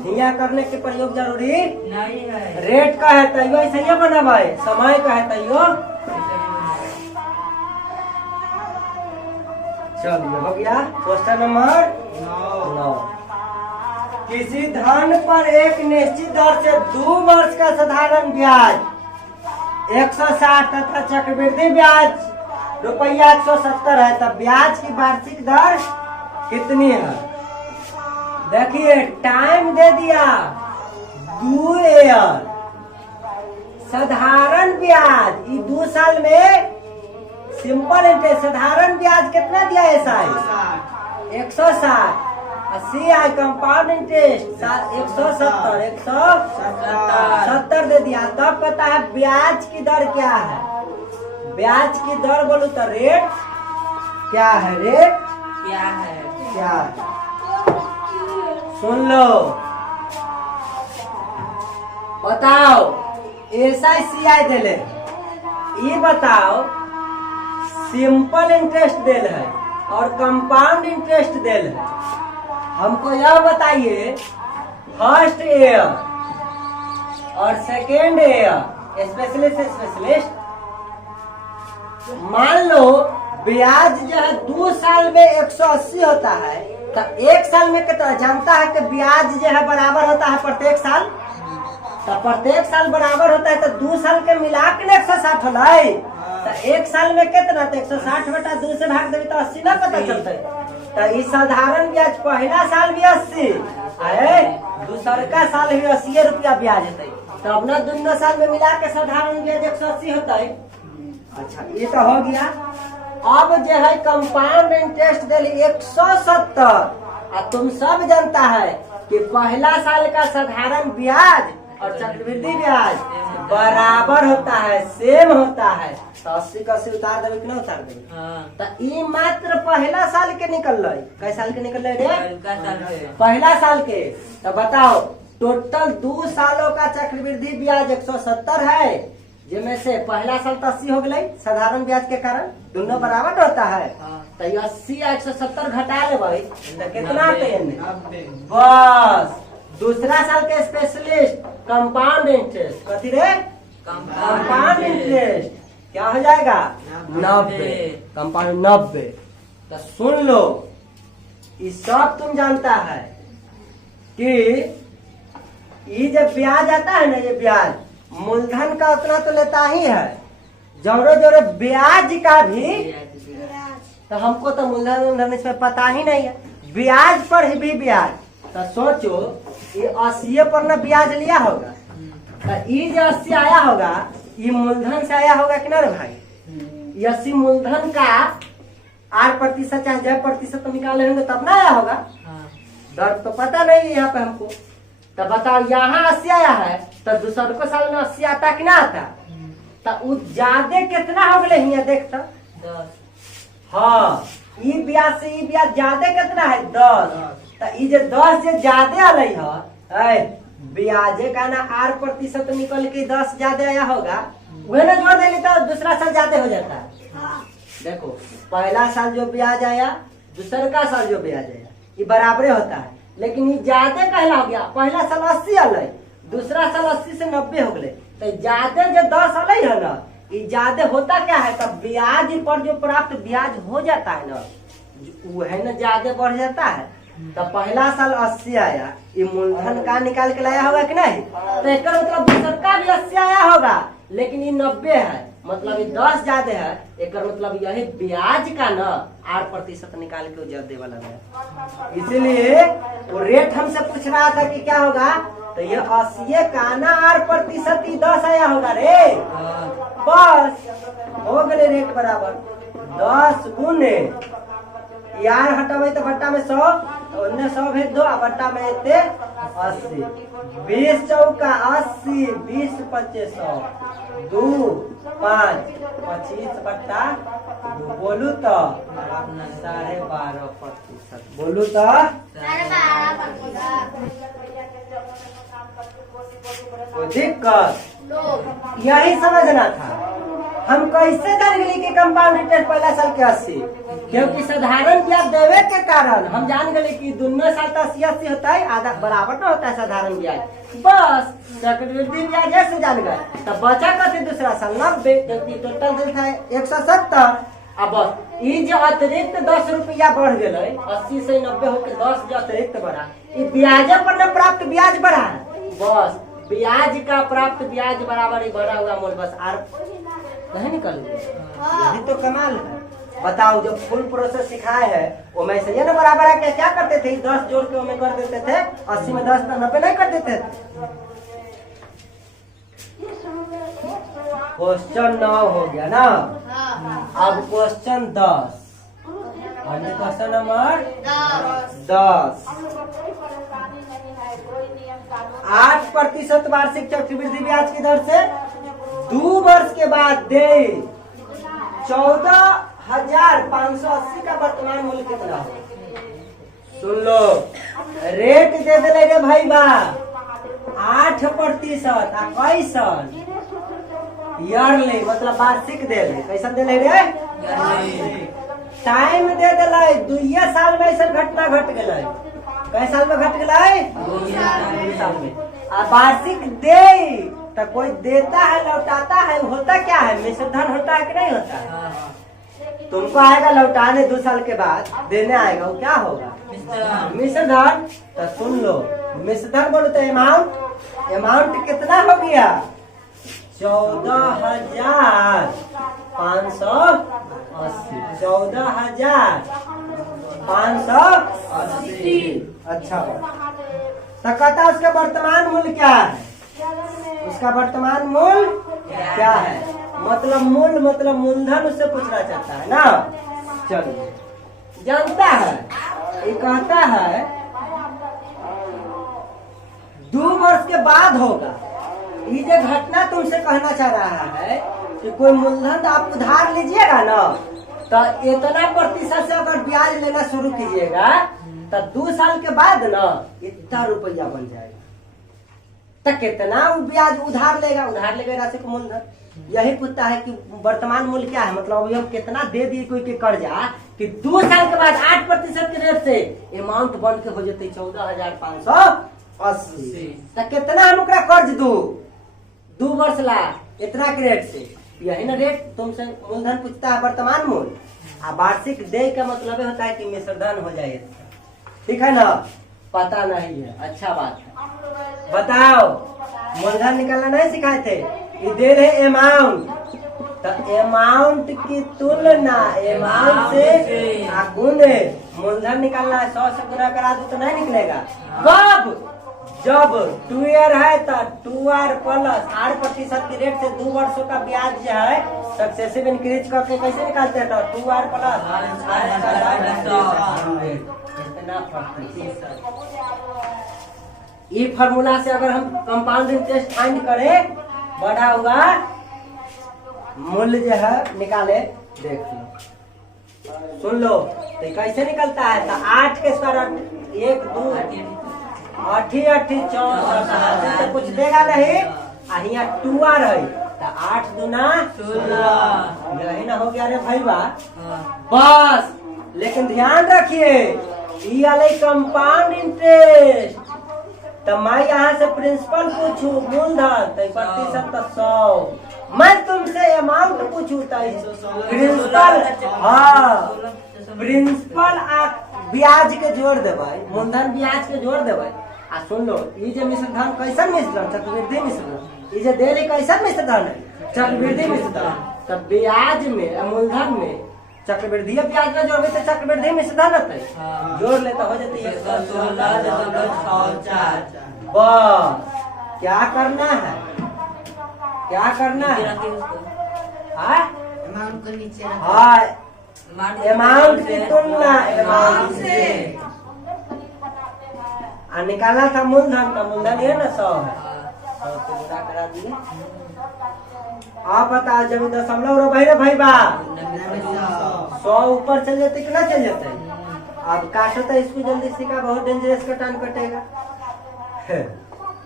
हिया करने के प्रयोग जरूरी नहीं है। रेट का है तैयो ऐसे ही बना है, समय का है तैयो। चलिए हो गया क्वेश्चन नंबर 9। किसी धन पर एक निश्चित दर से 2 वर्ष का साधारण ब्याज 160 तथा चक्रवृद्धि ब्याज रुपया 170 है, तब ब्याज की वार्षिक दर कितनी है। देखिए टाइम दे दिया 2 ईयर, साधारण ब्याज 2 साल में सिंपल इंटरेस्ट साधारण ब्याज कितना दिया है साहब 160 80 है कंपाउंड इंटरेस्ट 170 दे दिया। तब पता है ब्याज की दर क्या है? ब्याज की दर बोलू तो रेट क्या है? रेट क्या है? क्या है? सुन लो, बताओ। SICI दिले, ये बताओ सिंपल इंटरेस्ट दिल है और कंपाउंड इंटरेस्ट दिल है। हमको यह बताइए फर्स्ट ईयर और सेकेंड ईयर स्पेशलिस्ट मान लो ब्याज जो है 2 साल में 180 होता है, तो 1 साल में कितना जानता है कि ब्याज जो है बराबर होता है प्रत्येक साल? तो प्रत्येक साल बराबर होता है, तो 2 साल के मिला के 160 होला। तो 1 साल में कितना? तो 160 बटा 2 से भाग देवी तो 80 ना पता चलता है। तो इस साधारण ब्याज पहला साल भी 80 है, दूसर का साल भी 80 रुपया ब्याज होता है। तो अपना दोनों साल में मिला के साधारण ब्याज 180 होता है। अच्छा, ये तो हो गया। अब जो है कंपाउंड इंटरेस्ट दिली 170। और तुम सब जानता है कि पहला साल का साधारण ब्याज और चक्रवृद्धि ब्याज बराबर होता है, सेम होता है। तो 80 का 80 उतार देवे कि ना उतार देवे? तो ये मात्र पहला साल के निकल रही। कै साल के निकल रहे रे? पहला साल के। तो बताओ टोटल 2 सालों का चक्रवृद्धि ब्याज 170 है, जिसमें से पहला साल तो 80 हो गई साधारण ब्याज के कारण, दोनों बराबर होता है। तो 80 या 170 घटा ले भाई, तो कितना आते हैं? बस दूसरा साल के स्पेशलिस्ट कंपाउंड इंटरेस्ट कथी रे? कंपाउंड इंटरेस्ट क्या हो जाएगा? 90। कंपाउंड 90। तो सुन लो, ये सब तुम जानता है कि ये जब ब्याज आता है ना, ये ब्याज मूलधन का उतना तो लेता ही है, जोरो जोरो ब्याज का भी। तो हमको तो मूलधन इसमें पता ही नहीं है, ब्याज पर ही भी ब्याज। तो सोचो ये 80 पर ना ब्याज लिया होगा, तो ये जो 80 आया होगा ये मूलधन से आया होगा कि ना रे भाई? 80 मूलधन का 8% चाहे 10% तो निकाले होंगे तब ना आया होगा। दर तो पता नहीं है यहाँ पे हमको। तो बताओ यहाँ 80 आया है, तो दूसर को साल में 80 आता कि ना आता? तो ज्यादा कितना हो गए यहाँ देख तो? 10। हाँ, ये ब्याज से ये ब्याज ज्यादा कितना है? 10। तो ये जो 10 जो ज्यादा आले है, ब्याजे का ना 8% निकल के 10 ज्यादा आया होगा, वह ना जोड़ देली तो दूसरा साल ज्यादा हो जाता है। देखो पहला साल जो ब्याज आया, दूसरा का साल जो ब्याज आया, ये बराबरे होता है, लेकिन ये ज्यादा कहला हो गया। पहला साल 80 आले, दूसरा साल 80 से 90 हो गए, तो ज्यादा जो 10 आले है ना, ये ज्यादा होता क्या है? तब ब्याज पर जो प्राप्त ब्याज हो जाता है ना, वो है ना ज्यादा बढ़ जाता है। तो पहला साल 80 आया, ये मूलधन का निकाल के लाया होगा कि नहीं? तो एक मतलब दूसरा का भी 80 आया होगा, लेकिन ये 90 है, मतलब ये 10 ज्यादा है। एक मतलब यही ब्याज का ना 8% निकाल के ज्यादा वाला है। इसीलिए वो रेट हमसे पूछ रहा था कि क्या होगा, तो ये 80 का ना 8% 10 आया होगा रे। बस हो गए रेट बराबर 10 गुने यार हटावे तो बट्टा में 100, उन्ने 100 भेज दो, बट्टा में इतने 80, 20 चौका 80, 20 25 100, 2 5 25 बट्टा बोलू तो 12.5%। बोलू तो 12.5%। दिक्कत यही समझना था। हम कैसे जान गए कि कंपाउंड इंटरेस्ट पहला साल के 80? क्योंकि साधारण ब्याज देवे के कारण हम जान गए कि दोनों साल का 80 होता है, आधा बराबर ना होता है साधारण ब्याज। बस चक्रवृद्धि ब्याज ऐसे जान गए, तब बचा करते दूसरा साल 90, क्योंकि टोटल दिल था 170। अब बस ये जो अतिरिक्त 10 रुपया बढ़ गए, 80 से 90 होकर 10 जो अतिरिक्त बढ़ा, ये ब्याज पर न प्राप्त ब्याज बढ़ा है। बस ब्याज का प्राप्त ब्याज बराबर ही बढ़ा हुआ मूल, बस आर नहीं निकल। यही तो कमाल है। बताओ जो फुल प्रोसेस सिखाए है वो में से ये ना बराबर है। क्या करते थे? 10 जोड़ के में कर देते थे, 80 में 10 तो 90 नहीं कर देते थे। क्वेश्चन 9 हो गया ना। अब क्वेश्चन 10। और क्वेश्चन नंबर 10। 8% वार्षिक चक्रवृद्धि ब्याज की दर से 2 वर्ष के बाद दे 14,580 का वर्तमान मूल्य कितना है? सुन लो, रेट दे दे रे भाई बा 8%। कैसन ईयरली मतलब वार्षिक दे दे, कैसन दे रे? टाइम दे दिलाई 2 साल में ऐसा घटना घट गई। कै साल में घट गई? 2 साल में। आ वार्षिक दे तो कोई देता है लौटाता है, होता क्या है? मिश्र धन होता है कि नहीं होता है? तुमको आएगा लौटाने 2 साल के बाद देने आएगा, वो क्या होगा? मिश्र धन। तो सुन लो, मिश्र धन बोलो तो अमाउंट कितना हो गया? 14,580। 14,580। अच्छा तो कहता उसका वर्तमान मूल्य क्या है? उसका वर्तमान मूल्य क्या है? मतलब मूलधन उससे पूछना चाहता है ना। चलो, जानता है, ये कहता है 2 वर्ष के बाद होगा। ये जो घटना तुमसे कहना चाह रहा है कि कोई मूलधन आप उधार लीजिएगा ना, तो इतना प्रतिशत से अगर ब्याज लेना शुरू कीजिएगा तो 2 साल के बाद ना इतना रुपया बन जाएगा। तो कितना ब्याज उधार लेगा राशि को मूलधन। यही पूछता है कि वर्तमान मूल्य क्या है, मतलब अभी हम कितना दे दिए कोई के कर्जा कि 2 साल के बाद 8% के रेट से अमाउंट बन के हो जाते 14,580। तो कितना हम ओकरा कर्ज दू 2 वर्ष ला इतना के रेट से। यही ना रेट तुमसे मूलधन पूछता है, वर्तमान मूल्य। आ वार्षिक दे का मतलब होता है कि मिश्र धन हो जाए। ठीक है ना? पता नहीं है, अच्छा बात है। बताओ, मूलधन निकालना नहीं सिखाए थे? ये दे रहे अमाउंट, तो अमाउंट की तुलना अमाउंट से गुणे मूलधन निकालना है। 100 से गुना करा दो तो नहीं निकलेगा। कब? जब 2 ईयर है तो 2R प्लस 8% के रेट से 2 वर्षों का ब्याज जो है सक्सेसिव इंक्रीज करके कैसे निकालते हैं? तो 2R प्लस इतना प्रतिशत। ये फार्मूला से अगर हम कंपाउंड इंटरेस्ट फाइंड करें, बढ़ा हुआ मूल्य जो है निकाले, देख लो, सुन लो। तो कैसे निकलता है? तो 8 के स्क्वायर 1 2 8 64 कुछ देगा नहीं। यहाँ 2R है तो 8 दूना 16। यही ना हो गया रे भाई बा बस। लेकिन ध्यान रखिए, ये वाले कंपाउंड इंटरेस्ट, तो मैं यहाँ से प्रिंसिपल पूछू मूलधन तो प्रतिशत तो 100। मैं तुमसे अमाउंट पूछू तो प्रिंसिपल, हाँ प्रिंसिपल ब्याज के जोड़ देवे, मूलधन ब्याज के जोड़ देवे। आ सुन लो, ये जो मिश्र धन कैसन मिश्र धन? चक्रवृद्धि मिश्र धन। ये जो दे रही कैसन मिश्र धन है? चक्रवृद्धि मिश्र धन। तो ब्याज में मूलधन में चक्रवृद्धि ब्याज में जोड़े तो चक्रवृद्धि मिश्र धन होता है। जोड़ ले तो हो जाती है 116.4। बस क्या करना है? क्या करना है? हाँ, अमाउंट की तुलना अमाउंट से निकाला था मूलधन का। मूलधन ये ना 100 है, 100 से गुणा करा दिए। आप बताओ, जब दशमलव रो भाई बा 100 ऊपर चल जाते कि ना चल जाते? अब काटो तो इसको जल्दी सीखा, बहुत डेंजरस का टाइम कटेगा।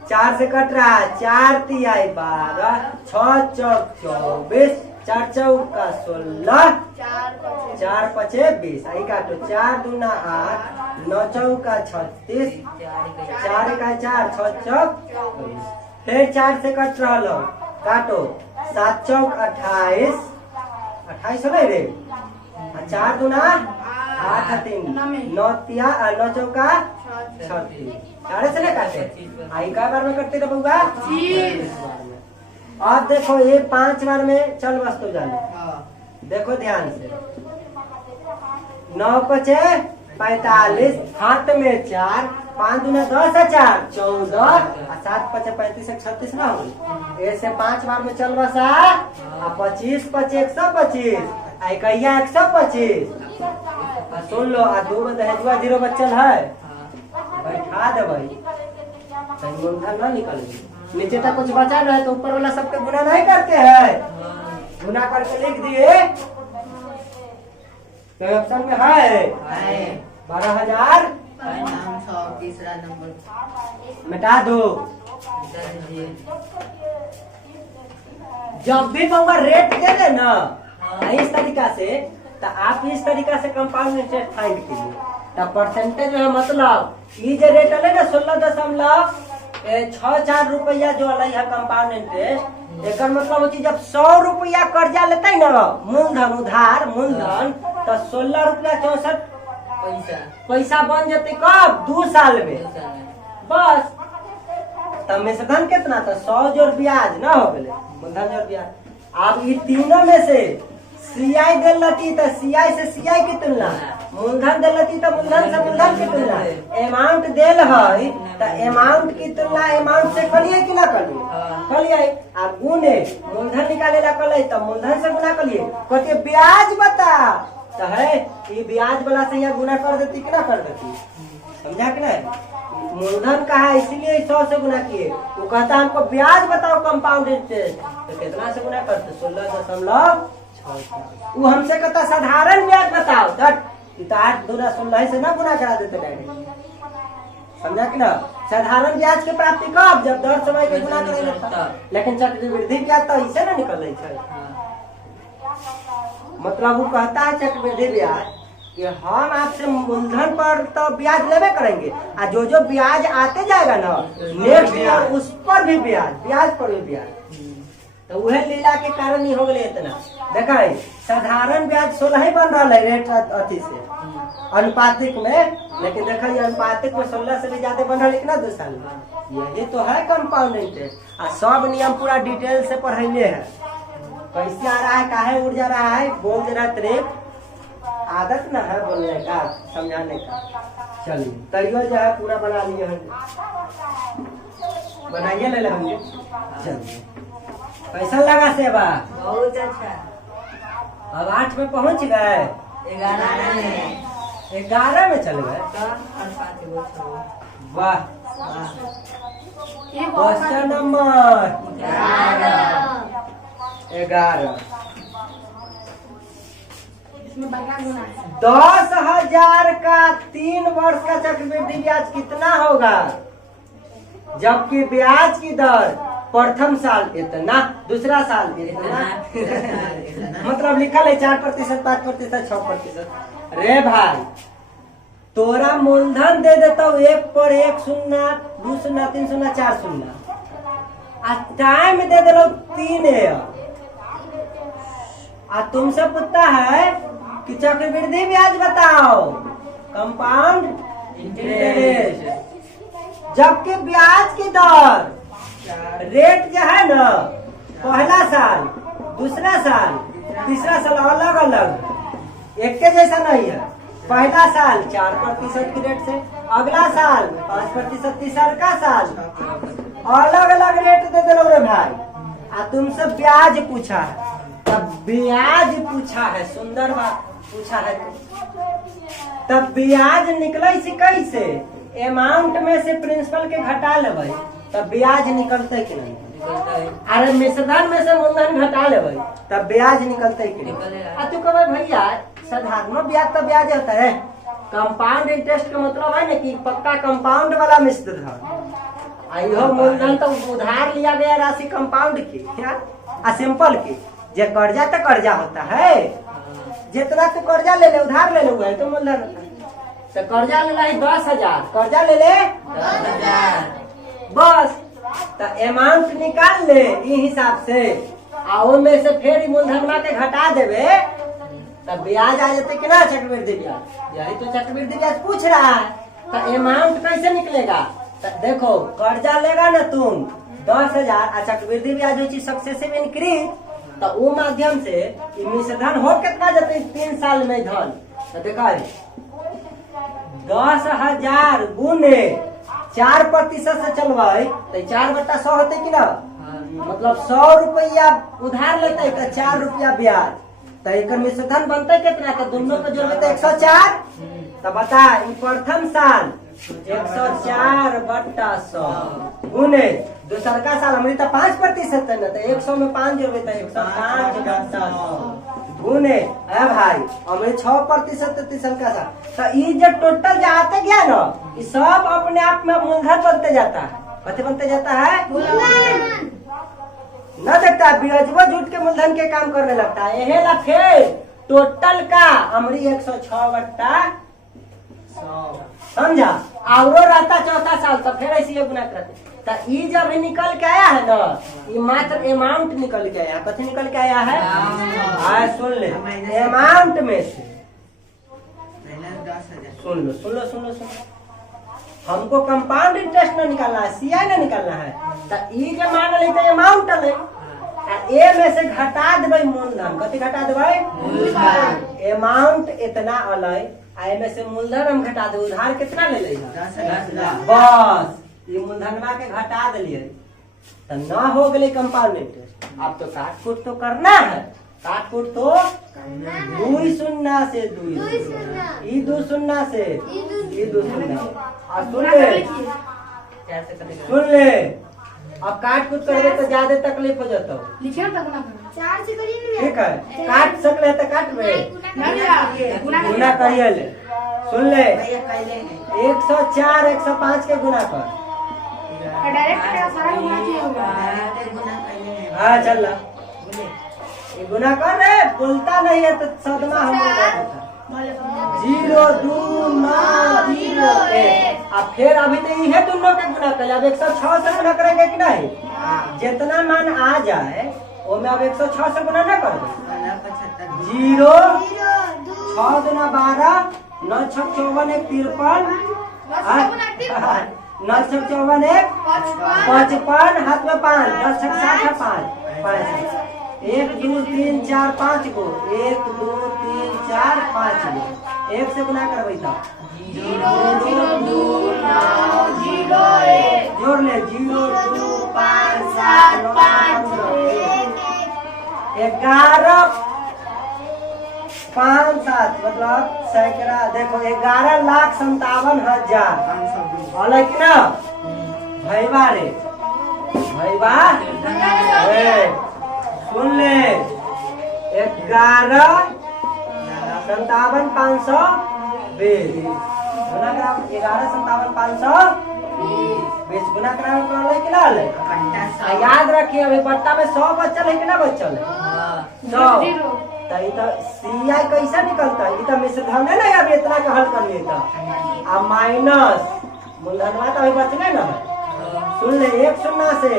4 से कट रहा है, 4 तिहाई 12, 6 चौक 24, 4 चौका 16, 4 पचे 20। आई काटो, 4 दूना 8, 9 चौका 36, 4 का 4, 6 चौक 24। फिर 4 से कट रहा लो, काटो, 7 चौक 28, 28 हो नहीं रे? 4 दूना 8 3, 9 चौका 36। 4 से नहीं काटे, आई का बार में करते रहे बउआ? अब देखो, ये 5 बार में चल वस्तु जाने। देखो ध्यान से, 9 पचे 45, हाथ में 4, 5 दूना 10 है 4 14, 7 पचे 35 36 ना हो। ऐसे 5 बार में चल बसा। 25 पचे 125, 125 सुन लो, आ 2 दहेजुआ 0 बच्चल है, बैठा दे भाई, कहीं मूलधन ना निकलेगी। नीचे तक कुछ बचा रहा है तो ऊपर वाला सबके गुना नहीं करते हैं, गुना करके लिख दिए तो ऑप्शन में है 12,000। तीसरा नंबर मिटा दो। जब भी बउआ रेट दे दे ना इस तरीका से, तो आप इस तरीका से कंपाउंड इंटरेस्ट फाइंड कीजिए। तो परसेंटेज में मतलब ये जो रेट है ना 16.64 रुपया जो अलग है कंपाउंड इंटरेस्ट, एक मतलब होती जब 100 रुपया कर्जा लेते है ना मूलधन उधार मूलधन, तो 16 रुपया 64 पैसा बन जाते कब 2 साल में बस। तब मिश्रधन कितना था 100 जोड़ ब्याज ना हो गए मूलधन जोड़ ब्याज। अब ये तीनों में से सीआई दिल लती तो सीआई से सीआई की तुलना, मूलधन दिल लती तो मूलधन से मूलधन की तुलना, अमाउंट दिल है तो अमाउंट की तुलना अमाउंट से करिए कि ना करिए। अब गुने मूलधन निकाले ला कल तो मूलधन से गुना करिए, कहते ब्याज बता तो है ये ब्याज वाला से यहाँ गुना कर देती कि ना कर देती, समझा कि नहीं। मूलधन कहा इसलिए 100 से गुना किए, वो कहता हमको ब्याज बताओ कंपाउंड इंटरेस्ट, तो कितना से गुना करते 16.64। वो हमसे कहता साधारण ब्याज बताओ, 8 दूना 16 से ना गुना करा देते डायरेक्ट, समझा कि ना। साधारण ब्याज की प्राप्ति कब जब दर समय के गुना करे लगता, लेकिन चक्रवृद्धि ब्याज तो इसे ना निकल रही। मतलब वो कहता है चक्रवृद्धि ब्याज कि हम आपसे मूलधन पर तो ब्याज लेवे करेंगे, और जो ब्याज आते जाएगा ना नेक्स्ट ईयर उस पर भी ब्याज पर भी ब्याज। तो वह लीला के कारण ही हो गए इतना। देखा साधारण ब्याज 16 ही बन रहा है रेट अति से अनुपातिक में, लेकिन देखा अनुपातिक में 16 से भी ज्यादा बन रहा है लेकिन 2 साल में। यही तो है कंपाउंड इंटरेस्ट, और सब नियम पूरा डिटेल से पढ़ैले है, कैसे आ रहा है काहे उड़ जा रहा है बोल दे रहा त्रिक, आदत ना है बोलने का समझाने का। चलिए तैयो जो है पूरा बना लिए हैं, बनाइए ले लेंगे। चलिए कैसा लगा सेवा? बहुत अच्छा। अब 8 में पहुंच गए, 11 में चल गए। वाह, क्वेश्चन नंबर 11। 10,000 का 3 वर्ष का चक्रवृद्धि ब्याज कितना होगा, जबकि ब्याज की दर प्रथम साल इतना, दूसरा साल इतना मतलब लिखा है 4%, 5%, 6%। रे भाई तोरा मूलधन दे देता हूँ 1 पर 1 शून्य 2 शून्य 3 शून्य 4 शून्य, टाइम दे दे 3 है, तुमसे पूछता है कि चक्रवृद्धि ब्याज बताओ कंपाउंड इंटरेस्ट, जबकि ब्याज की दर रेट जो है ना पहला साल दूसरा साल तीसरा साल अलग अलग एक के जैसा नहीं है। पहला साल 4% की रेट से, अगला साल 5%, तीसरा साल अलग अलग रेट दे दे रे भाई। तुमसे ब्याज पूछा है, तब ब्याज पूछा है, सुंदर बात पूछा है, तब ब्याज निकले से कैसे, अमाउंट में से प्रिंसिपल के घटा लेबै तब ब्याज निकलते कि नहीं, अरे मिश्रधन में से मूलधन घटा लेबै तब ब्याज निकलते कि नहीं। तू कहे भैया साधारण ब्याज तो ब्याज होता है, कंपाउंड इंटरेस्ट का मतलब है ना कि पक्का कंपाउंड वाला मिश्रधन, यह मूलधन तो उधार लिया गया राशि कंपाउंड की सिंपल की, जे कर्जा तो कर्जा होता है, जितना तो कर्जा ले ले उधार ले ले हुआ है तो मूलधन होता है। तो कर्जा ले ला 10,000, कर्जा ले ले 10,000 बस, तो अमाउंट निकाल ले इस हिसाब से, आओ में से फिर मूलधन के घटा देवे तब ब्याज आ जाते कि ना चक्रवृद्धि ब्याज। यही तो चक्रवृद्धि ब्याज पूछ रहा है, तो अमाउंट कैसे निकलेगा, तो देखो कर्जा लेगा ना तुम 10,000 चक्रवृद्धि ब्याज हो सक्सेसिव इंक्रीज, तो वो माध्यम से मिश्रधन हो कितना जाते 3 साल में धन, तो देखा 10,000 गुने 4% से चलवाई तो 4/100 होते कि ना, मतलब 100 रुपया उधार लेते तो 4 रुपया ब्याज, तो एक मिश्रधन बनते कितना, तो दोनों को जोड़ तो 104। तो बता इन प्रथम साल 104/100 गुने दूसर का साल हमारी तो 5% है ना, तो 100 में 5 जोड़े तो 105/100 गुने भाई हमारे 6% तीसर का साल। तो ये जो टोटल जाते गया ना, ये सब अपने आप में मूलधन बनते जाता है। कथी बनते जाता है? न देखता है बिरजवा जुट के मूलधन के काम करने लगता है। यही ला फिर टोटल का हमारी 106/100 समझा। और रहता चौथा साल तो फिर ऐसे गुना करते। तो ये जब निकल के आया है ना, ये मात्र अमाउंट निकल के आया। कथी निकल के आया है? सुन ले, अमाउंट में से सुन लो हमको कंपाउंड इंटरेस्ट न निकालना है, सीआई न निकालना है। तो ये जो मान ली तो अमाउंट ले, ए में से घटा देवे मूलधन। कथी घटा देवे? अमाउंट इतना अलग, आई में से मूलधन हम घटा दे। उधार कितना ले लेगा? 10 लाख। बस ये मूलधनवा के घटा दिलिए तो न हो गए कंपाउंड इंटरेस्ट। अब तो काट कूट तो करना है। काट कूट तो 2 शून्य से 2 ई 2 शून्य से ई 2 शून्य। अब सुन ले अब काट कूट कर तो ज्यादा तकलीफ हो जाता है। 4 से करिए। ठीक है, काट सकले तो काट में गुना करिए ले। सुन ले 104 105 के गुना कर। हाँ चल ला ये गुना कर रे, बोलता नहीं है तो सदमा हमको 0 2 9 0 1। अब फिर अभी तो ये दोनों के गुना कर। अब 106 से गुना करेंगे कि नहीं? जितना मान आ जाए वो में अब 106 से गुना न कर 0 6 दूना 12 9 6 54 1 53 9 6 54 1 55 हाथ में 5 10 6 60 5 1 2 3 4 5 गो 1 2 3 4 5 गो। 1 से गुना करबै तो 0 2 9 0 1 जोड़ ले 0 2 5 7 9 11 5 7 मतलब सैकड़ा। देखो 11,57,000 अलग ना भैया रे भैया सुन ले 11,57,520 गुना करा 11,57,520 गुना करा कि ना ले। याद रखिए अभी बट्टा में 100 बचल है कि ना बचल है? 100 तो सीआई कैसा निकलता है? ये तो मिश्रधन है ना, अभी इतना का हल कर लिए तो अब माइनस मूलधनवा तो अभी बचले ना। सुन ले 1 शून्य से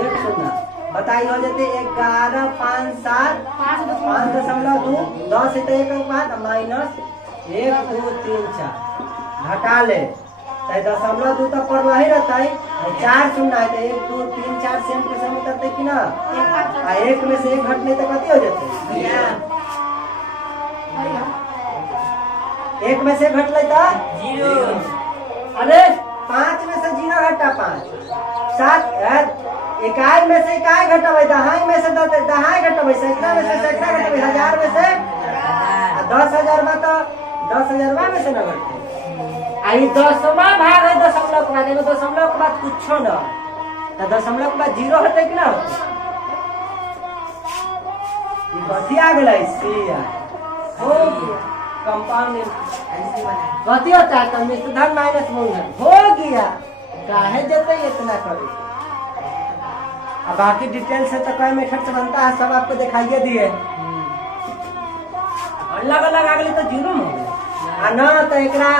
1 शून्य बताइए हो जाते 11 5 7 5.2 10 से 1 के बाद माइनस 1 2 3 4 घटा ले तो 0.2 तक पर नहीं रहता है। 4 शून्य है तो 1 2 3 4 सेम के सेम करते कि ना। 1 में से 1 घटने तक कति हो जाते? 1 में से घट लेता 0। अरे 5 में से 0 घटा 5 7 इकाई में से इकाई घटबै, दहाई में से दहाई घटबै, सैकड़ा में से सैकड़ा घटबै, 1000 में से 10,000 में तो 10,000 में से न घटते। आई 10वां भाग है दशमलव के बाद, दशमलव के बाद कुछ न तो दशमलव के बाद 0 होते कि ना होते? कथी आ गया कंपाउंड कथी होता है? मिश्रधन माइनस मूलधन हो गया। काहे जते इतना करी। अब बाकी डिटेल से तो कई मेथड से बनता है, सब आपको दिखाइए दिए। अलग अलग आ गई तो 0 हो गया ना। तो एकरा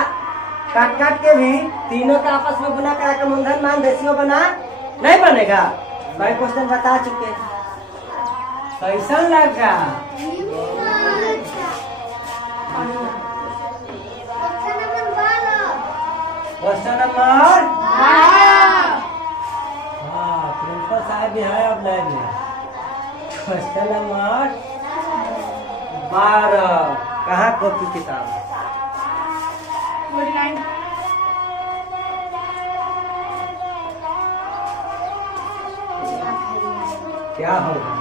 काट काट के भी तीनों का आपस में गुना करा के मूलधन मान रेशियो बना नहीं बनेगा। कई क्वेश्चन बता चुके। कैसा लगा? क्वेश्चन नंबर प्रिंसिपल साहब भी है अब लाइन में। क्वेश्चन नंबर 12 कहाँ कॉपी किताब? क्या होगा?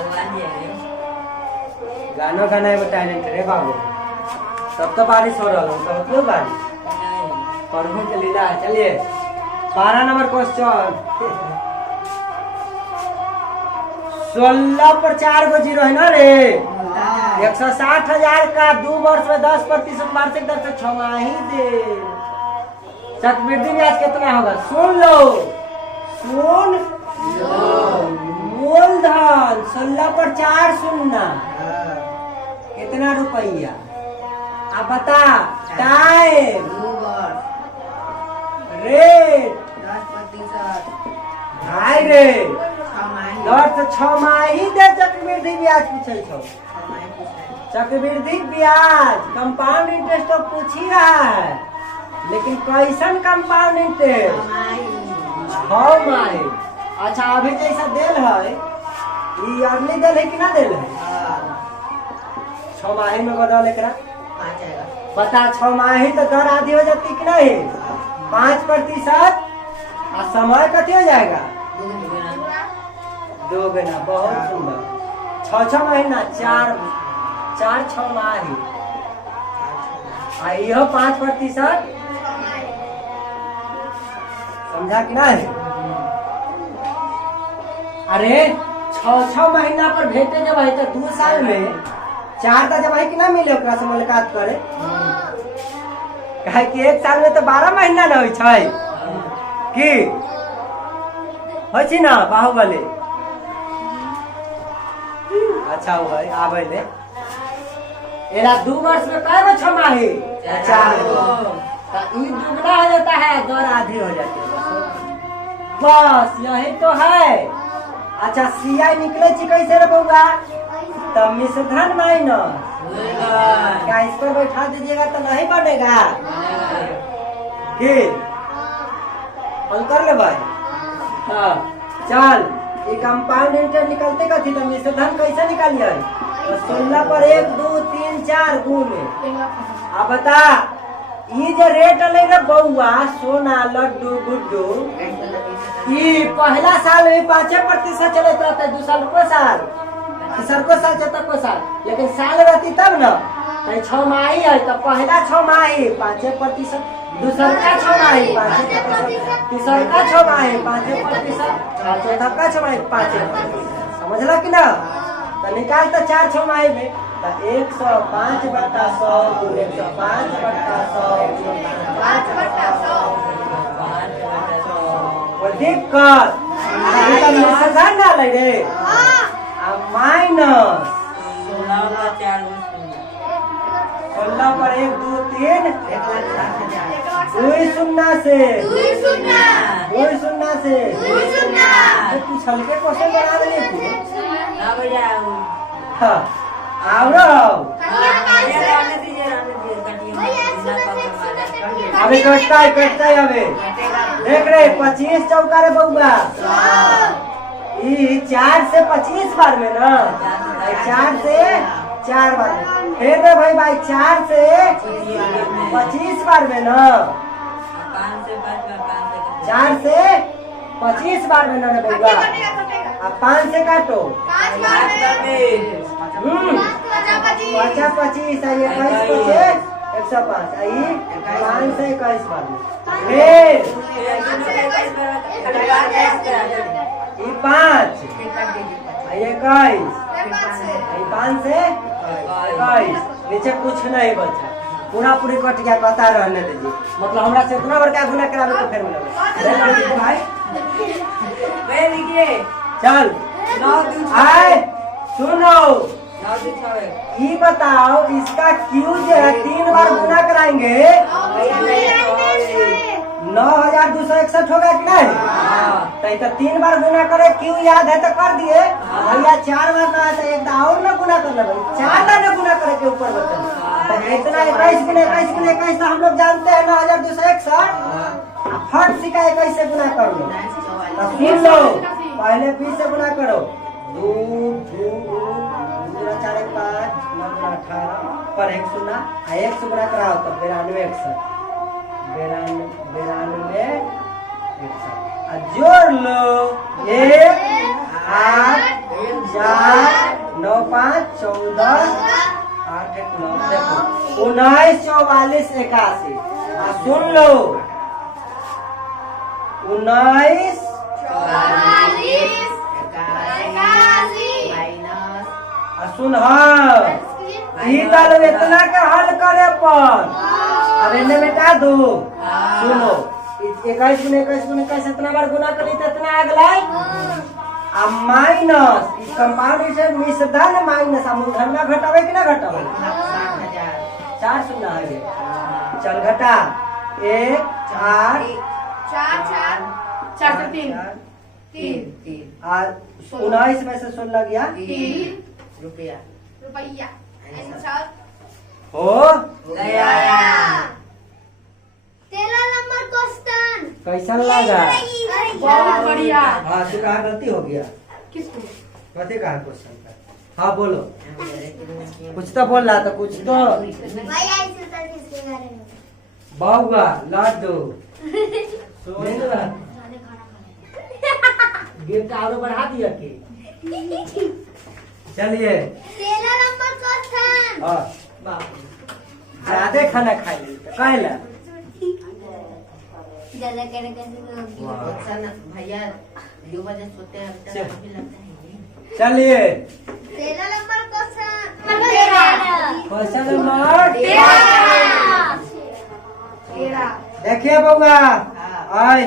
भगवान जी है। गाना गाना एगो टैलेंट रे बाबू। तब तो बारिश हो रहा है, तब क्यों बारिश? प्रभु के लीला है। चलिए 12 नंबर क्वेश्चन। 16 पर 4 गो जीरो है ना रे। 160,000 का 2 वर्ष में 10% वार्षिक दर से छमाही दे। चक्रवृद्धि ब्याज कितना होगा? सुन लो, सुन लो। मूलधन 16 पर 4 सुनना कितना रुपया? आप बता। टाइम, 2 वर्ष, रेट 10%, हाई रेट 6 माही, दर से छमाही दे। चक्रवृद्धि ब्याज पूछे छो। 6 माही पूछे। चक्रवृद्धि ब्याज कंपाउंड इंटरेस्ट तो पूछी रहा है, लेकिन कैसन कंपाउंड इंटरेस्ट? 6 माही। 6 माही। अच्छा अभी जैसा देल है ई अर्ली देल है कि ना देल है? 6 माही में बदल एकरा 5 आएगा। बता। 6 माही तो दर आधी हो जाती कि नहीं? 5% और समय कथी हो जाएगा? 2 गुना। बहुत सुंदर। 6 महीना 4 6 माही आ इहो 5%। समझा कि नहीं? अरे 6 महीना पर भेटे जब है तो 2 साल में 4 तो जब है कि ना मिले ओकरा से मुलाकात करे। कहे कि 1 साल में तो 12 महीना न होइ छै कि होइ छै ना बाहुबली। अच्छा हुआ आबे ले। एरा 2 वर्ष में कै गो छमाही? 4 गो। तो ई दुगना हो जाता है, दर आधी हो जाती है। बस यही तो है। अच्छा सीआई निकले छी कैसे रे बउआ? तो मिश्रधन माइनस। क्या इस पर बैठा दीजिएगा तो नहीं बनेगा कि? हल कर ले भाई। हाँ चल ये कंपाउंड इंटरेस्ट निकलते कथी? तो मिश्रधन कैसे निकालिए? तो 16 पर 1 2 3 4 गुण। अब बता ये जो रेट अले रे बउआ सोना लड्डू गुड्डू ई पहला साल में 5% चले रहते। 2 साल को साल, तीसर को साल, चौथा को साल, लेकिन साल रहती तब न। 6 माही है तो पहला 6 माही 5%, दूसर का 6 माही 5%, तीसर का 6 माही 5%, चौथा का 6 माही 5%। समझला कि ना? तो निकाल तो 4 6 माही में तो 105/100 गुण 105/100 दिक्कत मिश्रधन ना ले रे। माइनस 16 पर 1 2 3 2 शून्य से 2 शून्य से तू छलके क्वेश्चन बना दे तू। हाँ आओ अबे कटता है अबे देख रहे 25 चौका रे बउआ। ई 4 से 25 बार में ना 4 से 4 बार में फिर रे भाई 4 से 25 बार में ना 4 से 25 बार में ना रे बउआ। अब 5 से काटो 50 25 है 21 105 आई 5 से 21 बार में फिर 5 21 5 से 21 नीचे कुछ नहीं बचा पूरा पूरी कट गया। पता रहने दीजिए मतलब हमरा से इतना बड़का गुना करावे तो फिर मिलेगा भाई। चल आए सुनो ये बताओ इसका क्यू जो है 3 बार गुना कराएंगे 9,261 होगा कि नहीं? तो 3 बार गुना करे क्यू याद है तो कर दिए भैया। 4 बार ना है तो एक और ना गुना कर ले भाई। 4 बार ना गुना करे के ऊपर बताए इतना 21 गुना 21 गुना 21 तो हम लोग जानते हैं 9,261। फट सिका 21 से गुना कर लो तो सुन लो पहले 20 से गुना करो 2 2 2 4 5 9 18 पर 1 शून्य 1 से गुना कराओ तो 92 161 जोड़ लो 1 8 4 9 5 14 8 1 9 देखो 19 44 81। सुन लो 19 सुन इतना के हल करे पर अब इन्हें मिटा दो। सुनो 21 में 21 इतना बार गुना करी तो इतना अगला अब माइनस कंपाउंड से मिश्रधन माइनस मूलधन में घटावे कि ना घटावे 4 सुना है। चल घटा 1 8 4 3 और 19 में से 16 गया रुपया हो गया। 13 नंबर क्वेश्चन। कैसा लगा? बहुत बढ़िया। हाँ तू कहा गलती हो गया किसको? कथी कहा क्वेश्चन का? हाँ बोलो कुछ तो बोल रहा था कुछ तो भाई ऐसे तो इसके बारे में बाहुआ लड्डू गिफ्ट आरो बढ़ा दिया कि चलिए 13 नंबर क्वेश्चन। हाँ ज्यादा खाना खाई कहला ज्यादा करे कैसे भैया 2 बजे सोते हैं अभी तक भी लगता है। चलिए 13 नंबर क्वेश्चन। क्वेश्चन नंबर 13 देखिए बउआ आए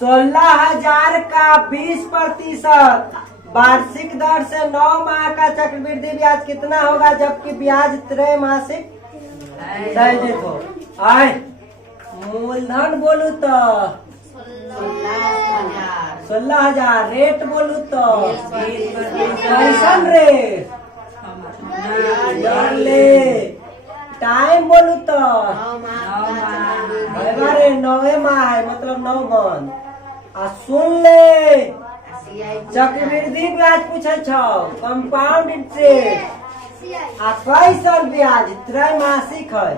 16,000 का 20% वार्षिक दर से 9 माह का चक्रवृद्धि ब्याज कितना होगा जबकि ब्याज त्रैमासिक सहजित हो। आए मूलधन बोलू तो 16,000 रेट बोलू तो कैसन रेट ले टाइम बोलू तो 9 माह है मतलब 9 मन। आ सुन ले चक्रवृद्धि ब्याज पूछे छो कंपाउंड इंटरेस्ट आ कैसन ब्याज त्रैमासिक है।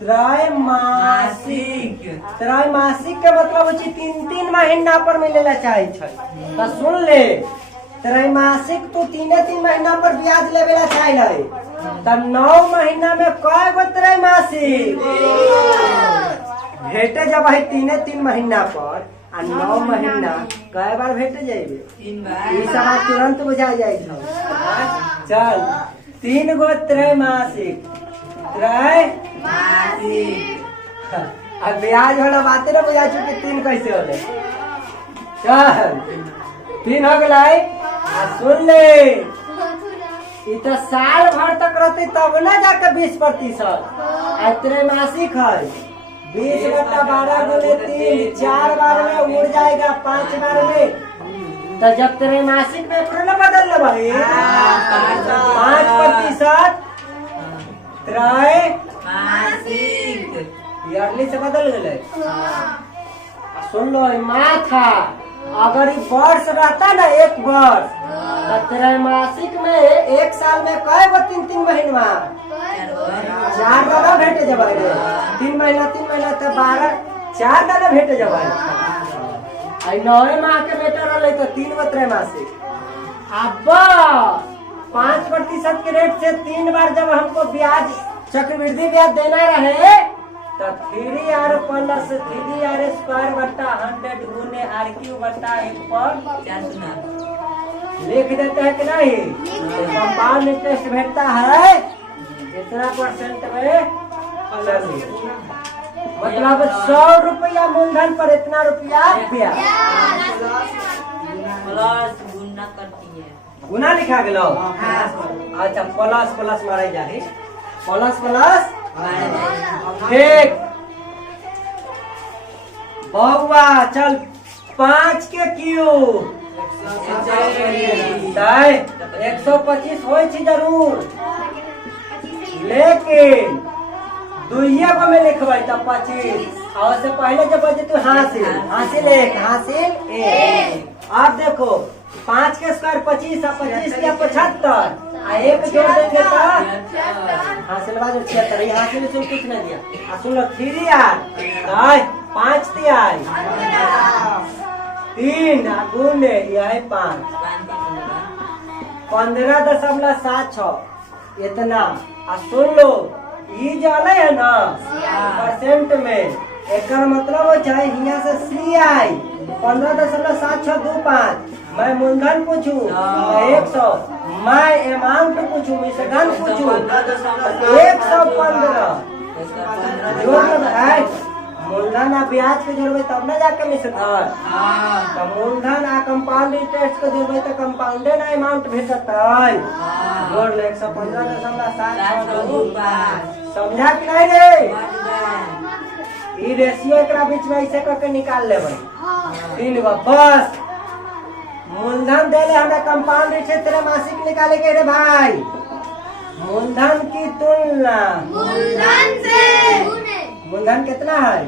त्रैमासिक के मतलब हो 3 महीना पर मिलेला चाहे तो सुन ले त्रैमासिक तो 3 महीना पर ब्याज लेवेला चाहे तो 9 महीना में कय गो त्रैमासिक भेटे जब है 3 महीना पर आ 9 महीना कई बार भेटे जाए ई सब तुरंत बुझा जाए। चल 3 गो त्रैमासिक अब ब्याज वाला बातें ना बुझा चुकी 3 कैसे हो गए। चल 3 हो गए। सुन ले ई तो साल भर तक रहते तब ना जाके 20% त्रैमासिक है 20/12 गुने 3 4 बार में उड़ जाएगा 5 बार में तो जब त्रैमासिक में पूरा ना बदल ले भाई 5% त्रैमासिक ईयरली से बदल गए। सुन लो माथा अगर ये वर्ष रहता ना 1 वर्ष तो त्रैमासिक में 1 साल में कई गो 3 महीना 4 दाना भेटे जब 3 महीना तो 12 4 दाना भेटे जब 9 माह के बेटा रहे तो 3 गो त्रैमासिक। अब 5% के रेट से 3 बार जब हमको ब्याज चक्रवृद्धि ब्याज देना रहे तो 3R प्लस 3R स्क्वायर बटा 100 गुने RQ/1 पर लिख देते हैं कि नहीं। कंपाउंड इंटरेस्ट भेटता है इतना परसेंट में। चलिए मतलब 100 रुपया मूलधन पर इतना रुपया ब्याज गुना लिखा गया। अच्छा प्लस मारा जाए प्लस ठीक बहुआ। चल 5 के क्यूब 125 हो जरूर लेकिन 2 गो में लिखवाई तो 25 और से पहले जब बजे तू हासिल 1 अब देखो 5 के स्क्वायर 25 और 25 के 75 1 जोड़ देंगे तो हासिल बाजू 76 ये हासिल से कुछ नहीं दिया। सुन लो 3R 5 दिया 3 गुने यह 5 15.76 इतना। आ सुन लो ये जाने है ना परसेंट में एक मतलब हो चाहे यहाँ से CI 15.7625। मैं मूलधन पूछू 100, मैं अमाउंट पूछू मिश्रधन पूछू 115। मूलधन आ ब्याज के जोड़बे तब ना जाके मिश्रधन। तो मूलधन आ कंपाउंड इंटरेस्ट के जोड़बे तो कंपाउंडेड अमाउंट भेटतै। जोड़ ले 115.7625। समझा कि नहीं रे? ई रेशियो एकरा बीच में ऐसे करके निकाल लेबै। 3 गो बस। मूलधन दे ले हमें कंपाउंड इंटरेस्ट तेरे मासिक निकाले के रे भाई। मूलधन की तुलना मूलधन से मूलधन कितना है?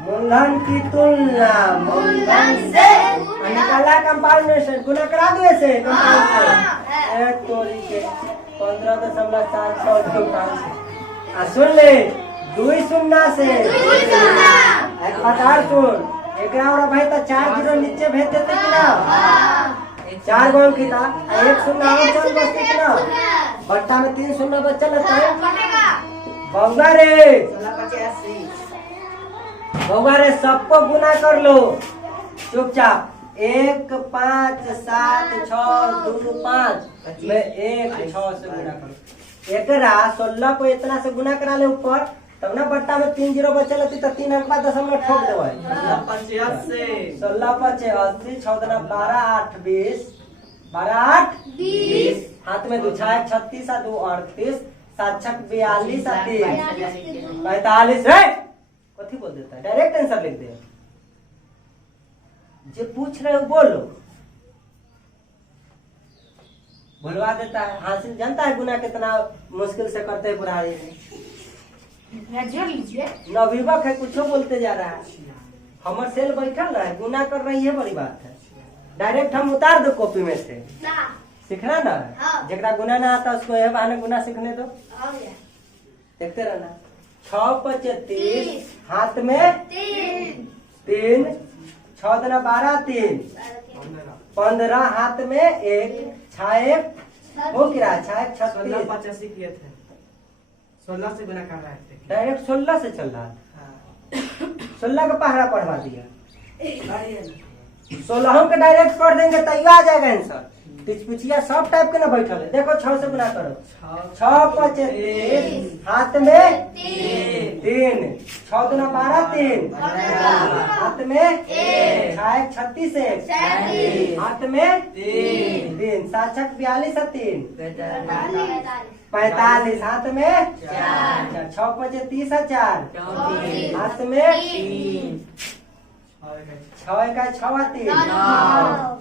मूलधन की तुलना मूलधन से निकाला कंपाउंड इंटरेस्ट गुना करा दो ऐसे कंपाउंड से। एक तोरी के 15.7625। आ सुन ले 2 शून्य से एक पतार सुन एक और भाई तो 4 जीरो नीचे भेज देते कि ना? 4 गोल की था 1 शून्य और चल बचते कि ना? बट्टा में 3 शून्य बच्चा लगता है। बउआ रे सबको गुना कर लो चुपचाप। 1 5 7 6 2 5 में 1 6 से गुना करो। एकरा 16 को इतना से गुना करा ले ऊपर तब ना बट्टा में 3 जीरो बचल होती तो 3 अंक बाद दशमलव ठोक देवे। 16 5 80 14 12 8 20 12 8 20 हाथ में 2 6 36 2 38 7 6 42 45 रे कथी बोल देता है? डायरेक्ट आंसर लिख दे। जो पूछ रहे हो बोलो बोलवा देता है। हासिल जानता है गुना कितना मुश्किल से करते हैं बुढ़ाई में। नवयुवक है कुछ बोलते जा रहा है। हमर सेल बैठल रहा है गुना कर रही है बड़ी बात है। डायरेक्ट हम उतार दो कॉपी में से। सीखना ना जरा गुना ना आता उसको यह बहाने गुना सीखने दो। देखते रहना। 6 5 30 हाथ में 3 6 दुना 12 3 15 हाथ में 1 6 हो गिरा 6 36 किए थे 16 से गुना कर रहे थे। डायरेक्ट 16 से चल रहा है। 16 का पहरा पढ़वा दिया। 16 के डायरेक्ट कर देंगे तो आ जाएगा आंसर। पिछपिछिया सब टाइप के ना बैठल है। देखो 6 से गुना करो 6 5 30 हाथ में 3 6 दुना 12 3 हाथ में 6 36 हाथ में 3 7 6 42 3 45 हाथ में 6 5 30 4 हाथ में 6 का 6 3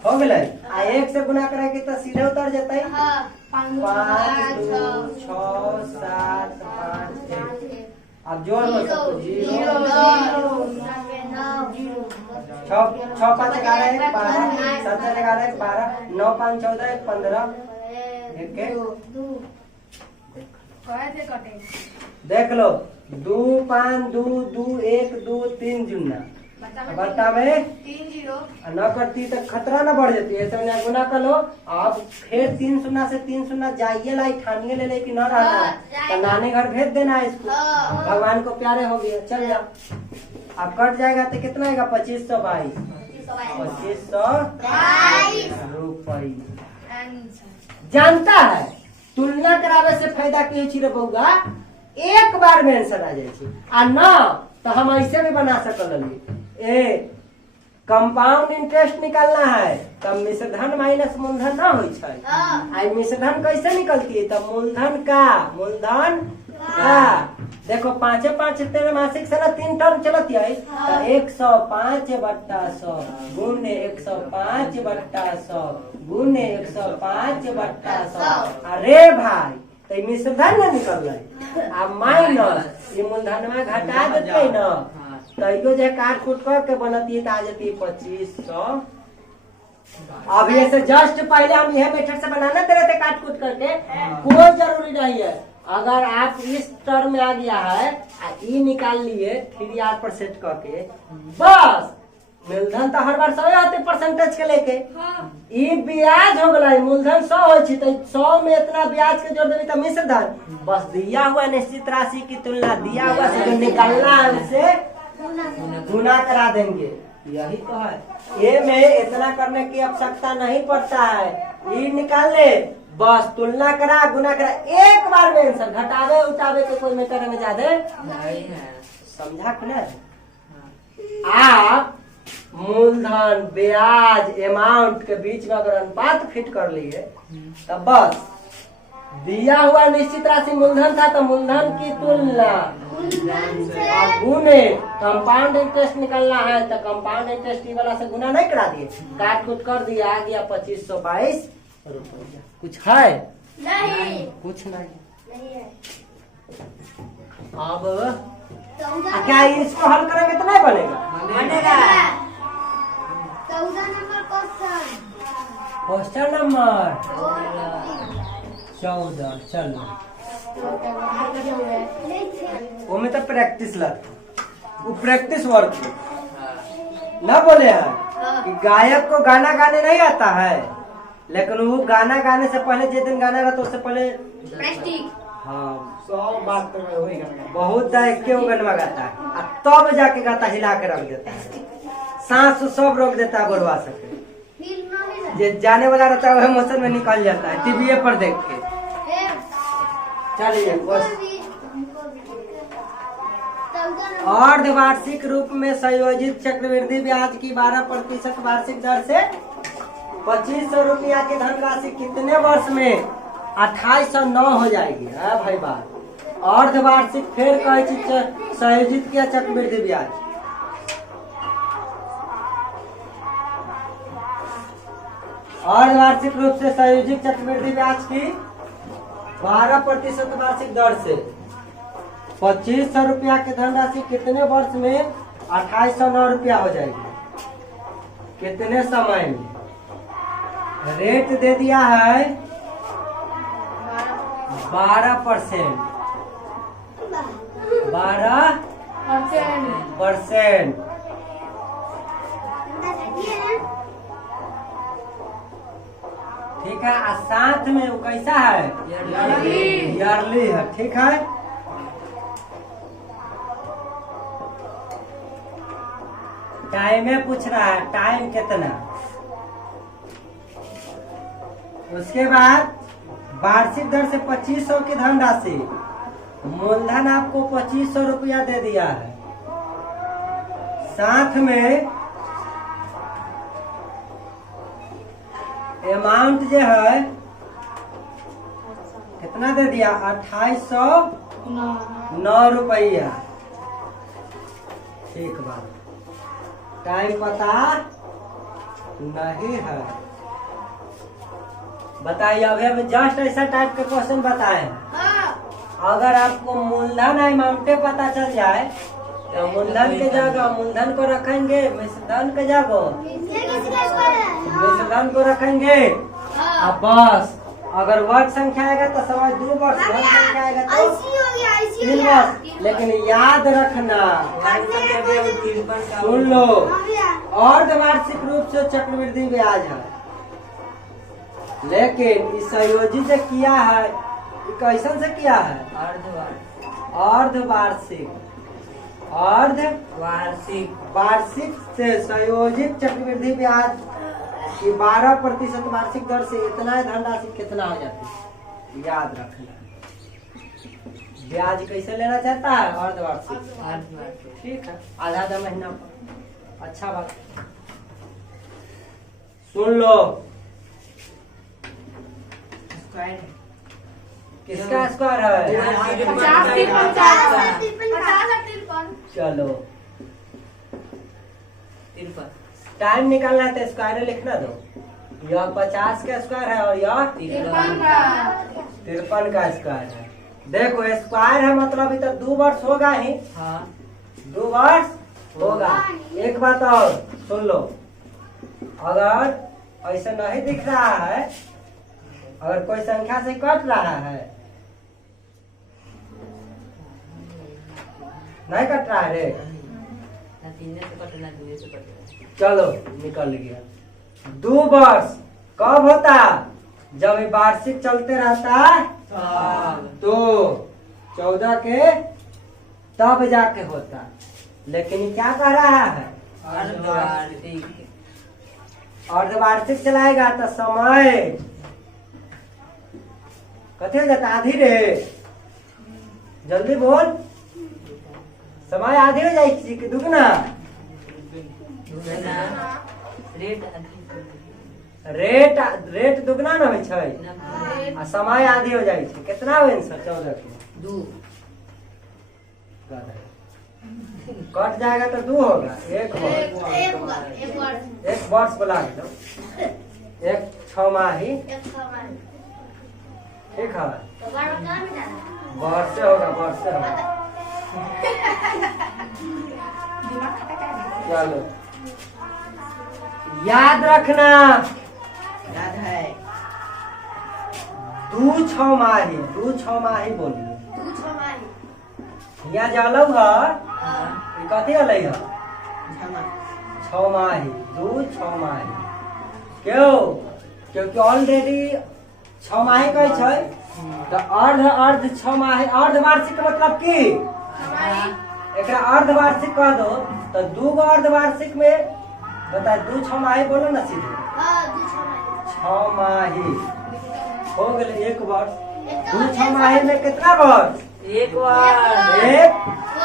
हो गए। 1 से गुना करेंगे तो सीधे उतर जाता है। 5 2 6 7 5 6 अब जोड़ लो सब 0 6 5 11 12 7 11 12 9 5 14 15 देख लो 2 5 2 2 1 2 3 जुन्ना बट्टा में 3 जीरो न करती तो खतरा न बढ़ जाती है। ऐसे गुना कर लो। अब फिर 3 शून्य से 3 शून्य जाइए लाई ठानिए ले कि न रहना तो नानी घर भेज देना है इसको। भगवान को प्यारे हो गया चल जाओ। अब कट जाएगा तो कितना आएगा 2522 रुपये। जानता है तुलना करावे से फायदा की रे बउआ एक बार में आंसर आ जाए आ न तो हम ऐसे भी बना सकल। कंपाउंड इंटरेस्ट निकालना है तब मिश्रधन माइनस मूलधन ना हो। मिश्रधन कैसे निकलती है? तब मूलधन का देखो 5 5 तेरे मासिक से ना 3 टर्म चलती है तो 105/100 गुने 105/100 गुने 105/100। अरे भाई तो मिश्रधन ना निकल रहा अब माइनस ये मूलधन में घटा देते ना तो जो काट कूट करके बनती है तो आ जाती है 2500। अभी ऐसे जस्ट पहले हम यह मेथड से बनाना दे रहे थे काट कूट करके। कोई जरूरी नहीं है। अगर आप इस टर्म में आ गया है ई निकाल लिए 3R पर सेट करके बस मूलधन तो हर बार 100 आते परसेंटेज के लेके ई ब्याज हो गला मूलधन 100 हो छी तो 100 में इतना ब्याज के जोड़ देनी तो मिश्र धन बस दिया हुआ निश्चित राशि की तुलना दिया हुआ से जो निकालना है उससे गुना करा देंगे। यही तो है ये में इतना करने की आवश्यकता नहीं पड़ता है। ई निकाल ले बस तुलना करा गुना करा एक बार में आंसर घटावे उठावे के कोई मैटर में ज्यादा नहीं है। समझा खुला। आप मूलधन ब्याज अमाउंट के बीच में अगर अनुपात फिट कर लिए तब बस दिया हुआ निश्चित राशि मूलधन था तो मूलधन की तुलना गुने कंपाउंड इंटरेस्ट निकलना है तो कंपाउंड इंटरेस्ट वाला से गुना नहीं करा दिए काट कूट कर दिया आ गया 2522 रुपया। कुछ है नहीं कुछ नहीं। नहीं है। अब 14 क्या इसको हल करेंगे तो नहीं बनेगा? बनेगा। 14 नंबर क्वेश्चन क्वेश्चन नंबर 14 चलो वो में तो प्रैक्टिस लगता वो प्रैक्टिस वर्क ना बोले हैं कि गायक को गाना गाने नहीं आता है लेकिन वो गाना गाने से पहले जिस दिन गाना रहता उससे पहले हाँ 100 बात तो मैं वही गाना बहुत दायक के वो गनवा गाता है और तब जाके गाता हिला के रख देता है सांस सब रोक देता है बुढ़वा सके फिर नहीं है। जे जाने वाला रहता है वह इमोशन में निकल जाता है टीवी पर देख के। चलिए अर्धवार्षिक रूप में संयोजित चक्रवृद्धि ब्याज की 12% वार्षिक दर से 2500 रुपया की धनराशि कितने वर्ष में 2809 हो जाएगी? है भाई बात अर्धवार्षिक फिर कहे संयोजित किया चक्रवृद्धि ब्याज अर्धवार्षिक रूप से संयोजित चक्रवृद्धि ब्याज की 12% वार्षिक दर से 2500 रुपया की धनराशि कितने वर्ष में 2809 रुपया हो जाएगी? कितने समय में? रेट दे दिया है 12%। 12%। ठीक है और साथ में वो कैसा है? ईयरली है। ठीक है टाइम में पूछ रहा है टाइम कितना। उसके बाद वार्षिक दर से 2500 की धनराशि मूलधन आपको 2500 रुपया दे दिया है साथ में अमाउंट जो है कितना दे दिया 2809 रुपया। ठीक बात टाइम पता नहीं है। बताइए अभी हम जस्ट ऐसा टाइप का क्वेश्चन बताए अगर आपको मूलधन अमाउंटे पता चल जाए तो मूलधन के जगह मूलधन को रखेंगे मिश्रधन के जगह मिश्रधन को रखेंगे अब बस अगर वर्ग संख्या आएगा तो समझ 2 वर्ष वर्ग संख्या आएगा तो 3 वर्ष। लेकिन याद रखना सुन लो अर्धवार्षिक रूप से चक्रवृद्धि ब्याज है लेकिन इस संयोजित से किया है कैसन से किया है अर्धवार्षिक वार्षिक से संयोजित चक्रवृद्धि ब्याज की 12% वार्षिक दर से इतना धनराशि कितना हो जाती है याद रखना। ब्याज कैसे लेना चाहता है अर्धवार्षिक। ठीक है आधा महीना पर। अच्छा बात सुन लो किसका स्क्वायर है 50 चलो टाइम निकालना है तो स्क्वायर लिखना दो। यह 50 का स्क्वायर है और यह 53 का स्क्वायर है। देखो स्क्वायर है मतलब इधर 2 वर्ष होगा ही 2 वर्ष होगा। एक बात और सुन लो अगर ऐसा नहीं दिख रहा है अगर कोई संख्या से कट रहा है नहीं कट रहा है रे चलो निकल गया। 2 वर्ष कब होता? जब ये वार्षिक चलते रहता है तो 14 के तब जाके होता। लेकिन ये क्या कह रहा है? अर्धवार्षिक चलाएगा तो समय कथे हो जाता? आधी रे, जल्दी बोल। समय आधी हो जाए कि दुगना? रेट दुगना न होइ छै आ समय आधी हो जाए छै। कितना हो आंसर? 14 के 2 कट जाएगा तो 2 होगा। 1 वर्ष बोला दो। 1 छमाही ठीक है। वर्ष होगा, वर्ष होगा। चलो याद रखना, याद है। 2 छमाही बोलिए। 2 छमाही यहाँ जलव है कथी अल है? छमाही। 2 छमाही क्यों? क्योंकि ऑलरेडी छमाही कहे छै तो अर्ध छमाही। अर्धवार्षिक मतलब की? एकरा अर्धवार्षिक कह दो तो 2 गो अर्धवार्षिक में बता। 2 छमाही बोलो ना सीधे। 2 छमाही छमाही हो गए 1 वर्ष। 2 छमाही में कितना वर्ष? 1 वर्ष। 1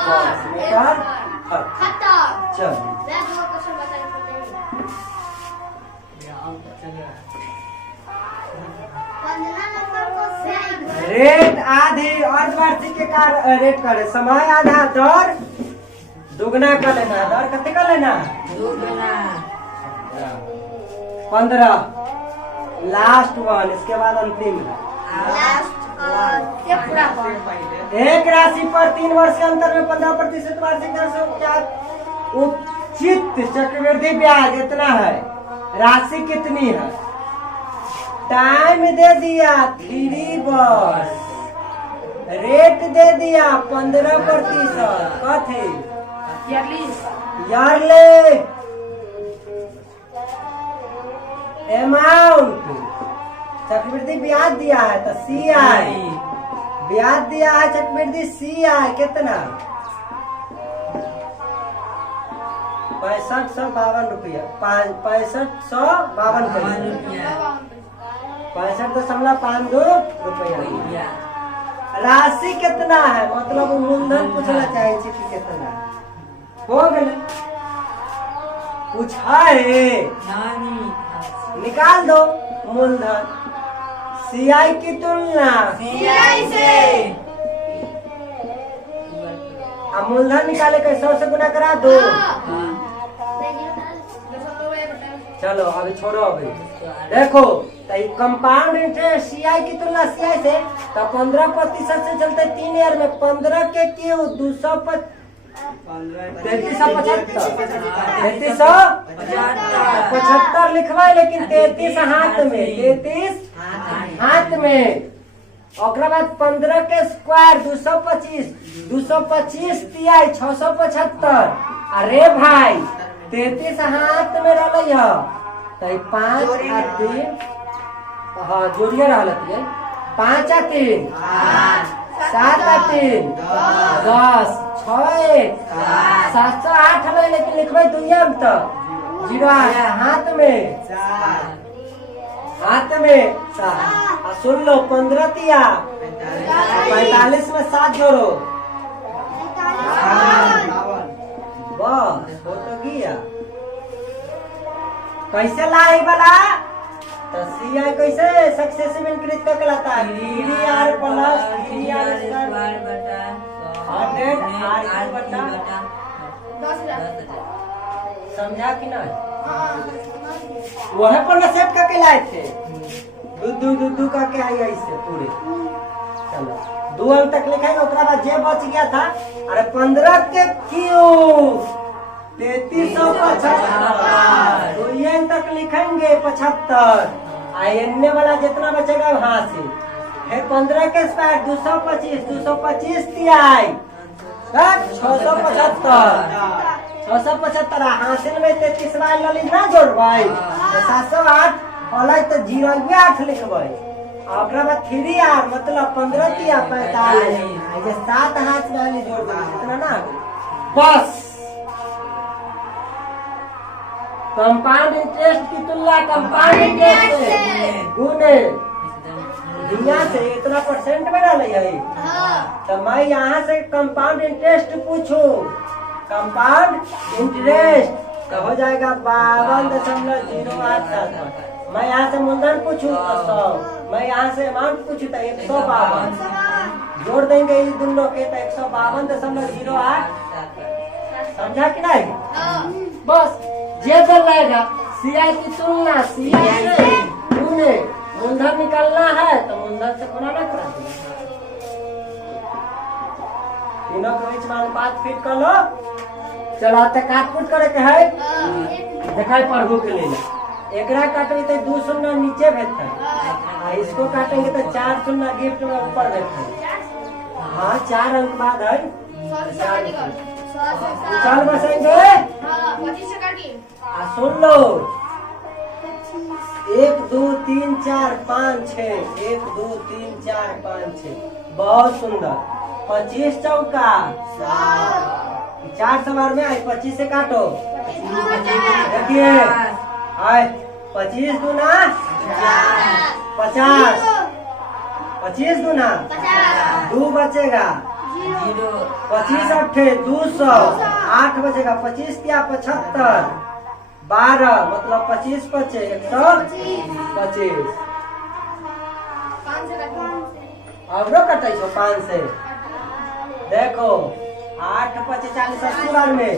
वर्ष बेटा खत्म। चल मैं 2 क्वेश्चन बताने पड़ते हैं। 15 नंबर को सही रेट आधी अर्धवार्षिक के रेट करे। समय आधा, दर दुगना कर लेना। दर कितने कर लेना? 15 लास्ट 1। इसके बाद अंतिम लास्ट ये पूरा एक राशि पर 3 वर्ष के अंतर में 15% वार्षिक दर से उचित चक्रवृद्धि ब्याज इतना है। राशि कितनी है? टाइम दे दिया 3 वर्ष। रेट दे दिया 15%। कथी? यार्ली अमाउंट चक्रवृद्धि ब्याज दिया है तो CI ब्याज दिया है। चक्रवृद्धि CI कितना? 6552 रुपया। 6552 65.52 रुपया। राशि कितना है? मतलब मूलधन पूछना चाहिए कि कितना हो गए। पूछा है निकाल दो मूलधन। CI की तुलना CI से अब मूलधन निकाले के 100 से गुना करा दो। चलो अभी छोड़ो। अभी देखो कंपाउंड इंटरेस्ट CI की तुलना CI से तो 15% से चलते 3 ईयर में 15 के क्यों 3375 लिखवाए। लेकिन 33 हाथ में 33 हाथ में। ओकरा बाद 15 के स्क्वायर 225 तिहाई 675। अरे भाई 33 हाथ में रही है तो 5 और 3 हाँ जोड़िए रहती है। 5 और 3 7 और 3 10 6 708 है। लेकिन लिखवाई 2 अंक तक 0 हाथ में 7। सुन लो 15 तिया 45 में 7 जोड़ो। बस हो तो गया। कैसे लाई वाला तो CI कैसे सक्सेसिव इंक्रीज का कहलाता है? 3R प्लस 3R स्क्वायर बटा 10। समझा कि नहीं? वह पर सेट करके लाए थे। दू करके आई ऐसे पूरे। चलो 2 अंक तक लिखेंगे। उसके बाद जे बच गया था अरे 15 के क्यूब 3375 तो ये तक लिखेंगे 75। एने वाला जितना बचेगा वहां से फिर 15 के स्क्वायर 225 तिहाई 675 675 हासिल में 33 बार लली ना जोड़बै तो 708 अलग तो 0.8 लिखबै। ओकरा बाद 3R मतलब 15 तिया 45 जे 7 हाथ वाली जोड़ दे इतना ना बस। कंपाउंड इंटरेस्ट की तुलना कंपाउंड इंटरेस्ट से गुने दुनिया से इतना परसेंट में डाले है। तो मैं यहाँ से कंपाउंड इंटरेस्ट पूछूं, कंपाउंड इंटरेस्ट तो हो जाएगा 52.087। मैं यहाँ से मूलधन पूछूं तो 100, मैं यहाँ से अमाउंट पूछूं तो 152 जोड़ देंगे इस दोनों के तो 152.08। समझा कि नहीं? बस जे चल रहेगा सीआई की तुलना सीआई से गुने मूलधन निकालना है तो मूलधन से गुना ना करा दो। तीनों के बीच में अनुपात फिट कर लो। चलो आते काटकुट करे के है दिखाई पढ़ू के लिए। एकरा काटेंगे तो 2 शून्य नीचे भेजता है, इसको काटेंगे तो 4 शून्य गिफ्ट में ऊपर भेजता है। हाँ 4 अंक बाद है चल बसेंगे। सुन लो 1 2 3 4 5 6 1 2 3 4 5 6 बहुत सुंदर। 25 चौका 4 सवार में आई 25 से काटो। देखिए आए 25 दूना 50, 25 दूना 2 बचेगा 25 अट्ठे 200, 8 बचेगा 25 तिया 75, 12 मतलब 25 बचे 125। अब कटे 5 से देखो 8 5 40 80 बार में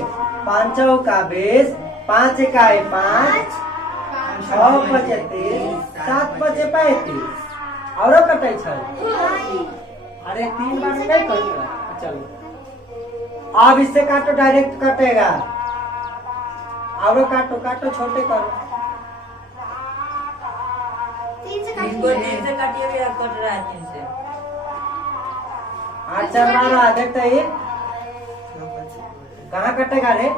5 चौका 20, 5 इकाई 5, 6 बचे 30, 7 बचे 35। और कटे अरे 3 बार में नहीं कटेगा। चलो अब इससे काटो डायरेक्ट कटेगा। और काटो काटो छोटे करो। 3 से काटिए भी कट रहा है 3 से। 8 4 12 देखते ही कहाँ कटेगा रे?